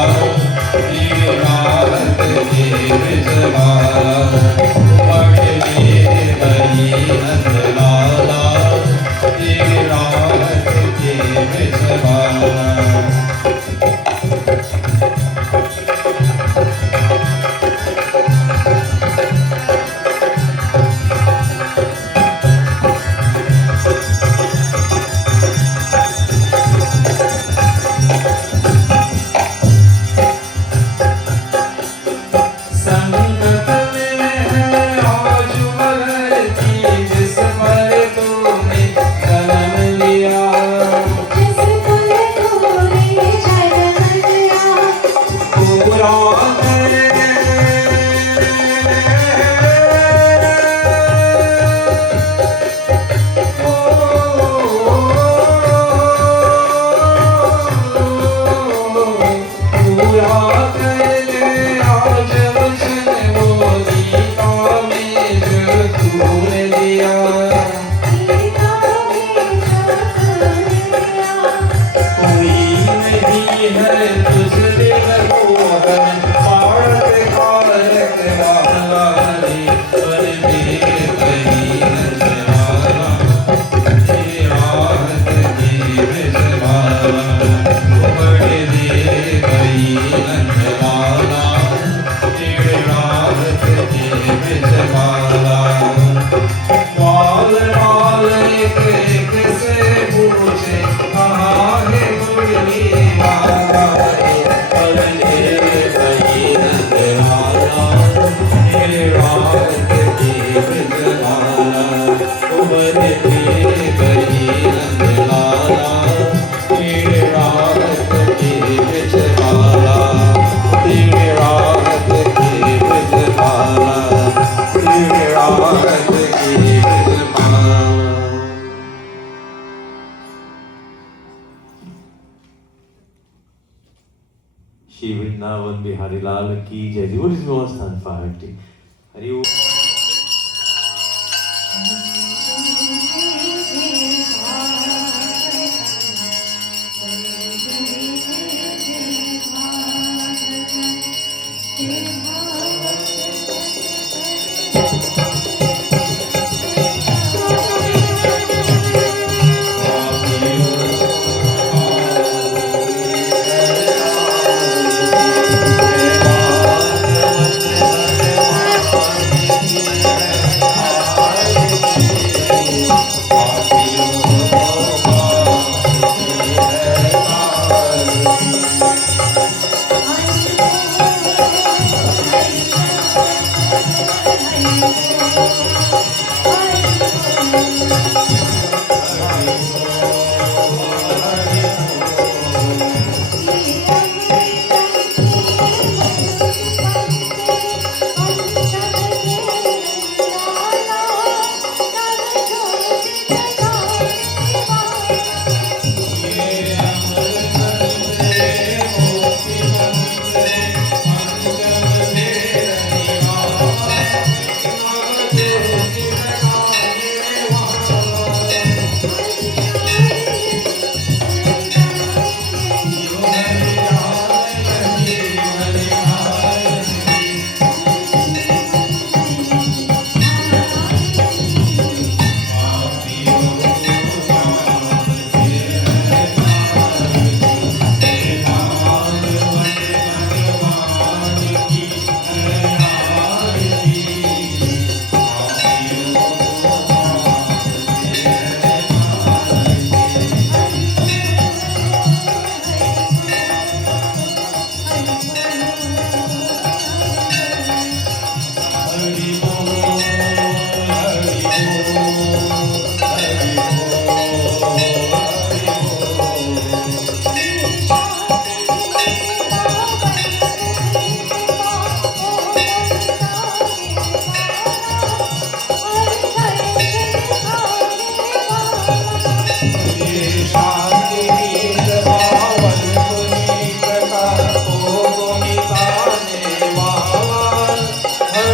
ये रात के बिजमाला पर दे गई रंगमाला ये रात के बिजमाला Shri Vrindavan Bihari Lal ki jai. What is more than 5? Hari Om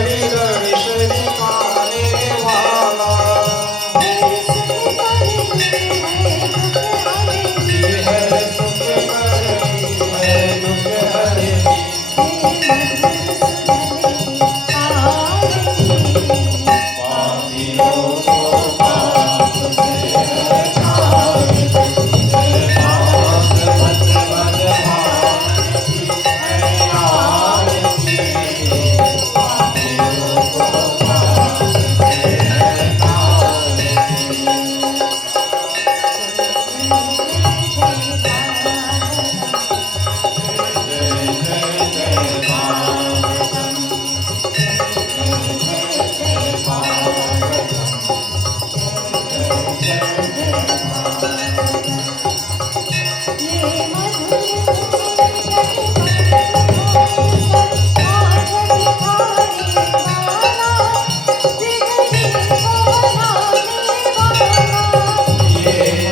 Hari Ganesh निकाले वाला है सुख करनी है दुख हरनी पापियों को पाप से हटाए भागवत भगवान है आरती पापियों को पाप से हटाए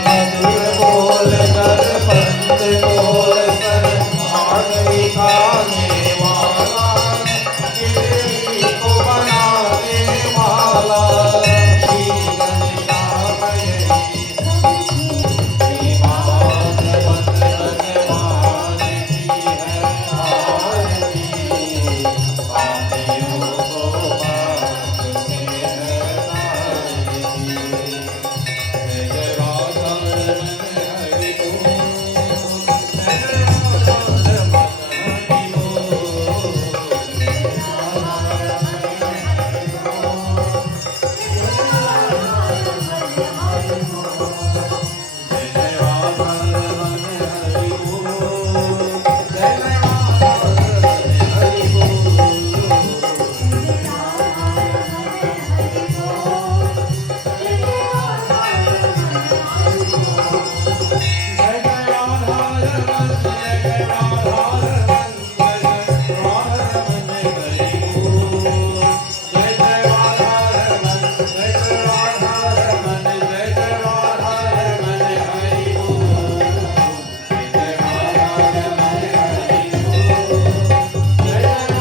मधुर बोल कर पंत बोल कर माधवी खाने वाला गिरवी को बनाने वाला श्री गणेशाय श्री भागवत भगवान की है आरती पापियों को पाप से हटाएगी जय जय राधा रमण हरि बोल जय जय राधा रमण हरि बोल जय राधा रमण हरि बोल जय जय राधा रमण हरि जय जय राधा रमण जय जय राधा रमण जय जय राधा रमण हरि बोल जय जय राधा रमण जय जय राधा रमण जय जय राधा रमण हरि बोल जय जय राधा रमण हरि बोल जय जय राधा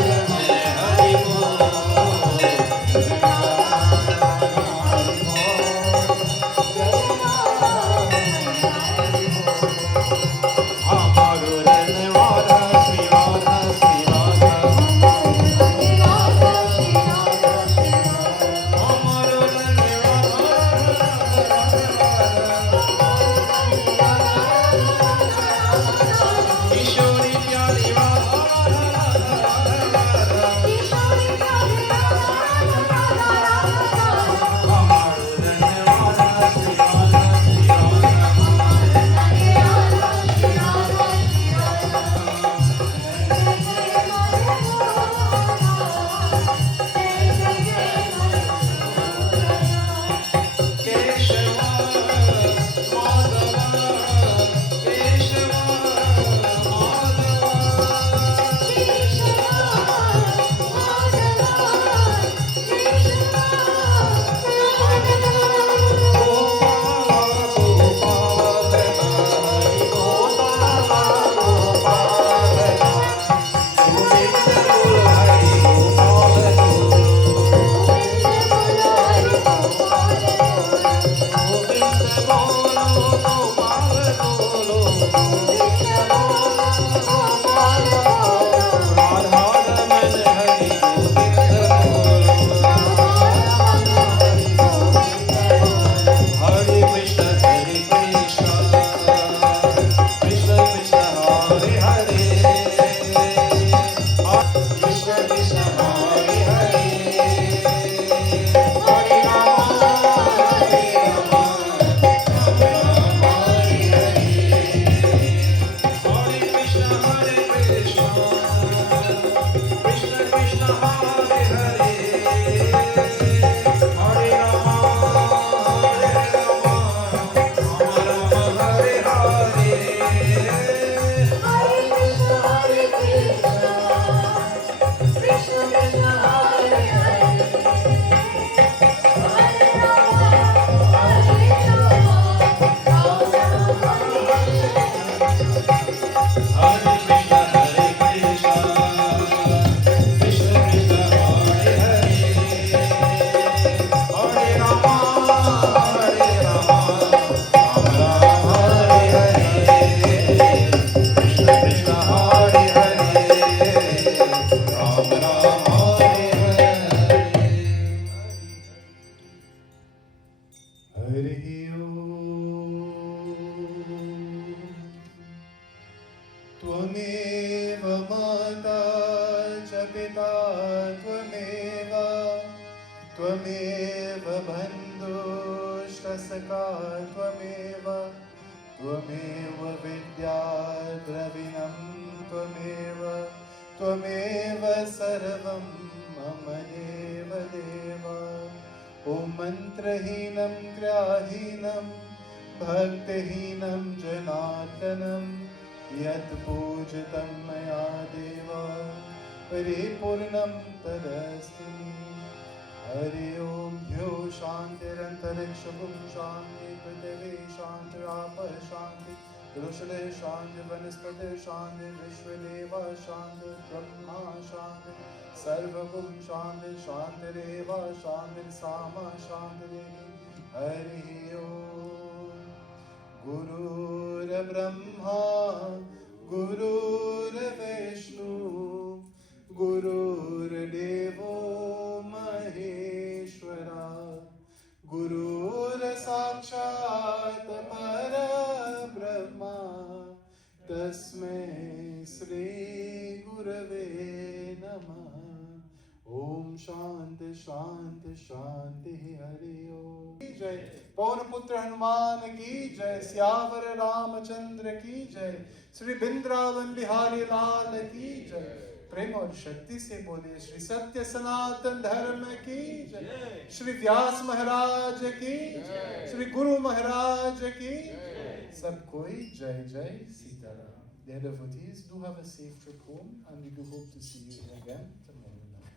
रमण हरि हमारो रनवारा श्री राधा श्री राधा हमारो रनवारा किशोरी प्यारी राधा हमारो रनवारा श्री राधा श्री राधा केशव माधव केशव हरे कृष्ण कृष्ण कृष्ण कृष्ण हरे हरे कृष्ण कृष्ण हरे हरे हरे राम हरे राम राम राम हरे हरे हरे कृष्ण कृष्ण कृष्ण कृष्ण हरे हरे हरे राम हरे हरे त्वमेव बन्धुष्टसखा त्वमेव त्वमेव विद्या द्रविणं त्वमेव त्वमेव सर्वं मम देव देव ॐ मन्त्रहीनं क्रियाहीनं भक्तिहीनं जनार्दनं यत् पूजितं मया देव परिपूर्णं तदस्तु मे हरि ओम ह्यो शान्तिरन्तरिक्षगुं शान्ति पृथिवी शान्तिरापः शान्ति ऋषले शान्ति वनस्पति शान्ति विश्वदेव शान्ति ब्रह्मा शान्ति सर्वगुं शान्ति शान्तिरेव शान्ति सामा शान्तिरेव हरि ओम गुरुर्ब्रह्मा गुरुर्विष्णु गुरुर्देवो महेश्वरा गुरुर्साक्षात् परब्रह्मा तस्मै श्री गुरवे नमः ओम शांति शांति शांति हरि ओम जय पवन पुत्र हनुमान की जय सियावर रामचंद्र की जय श्री वृंदावन बिहारी लाल की जय प्रेम और शक्ति से बोले श्री सत्य सनातन धर्म की जय श्री व्यास महाराज की जय श्री गुरु महाराज की सब कोई जय जय Sitaram. Dear devotees, do have a safe trip home and we do hope to see you again tomorrow.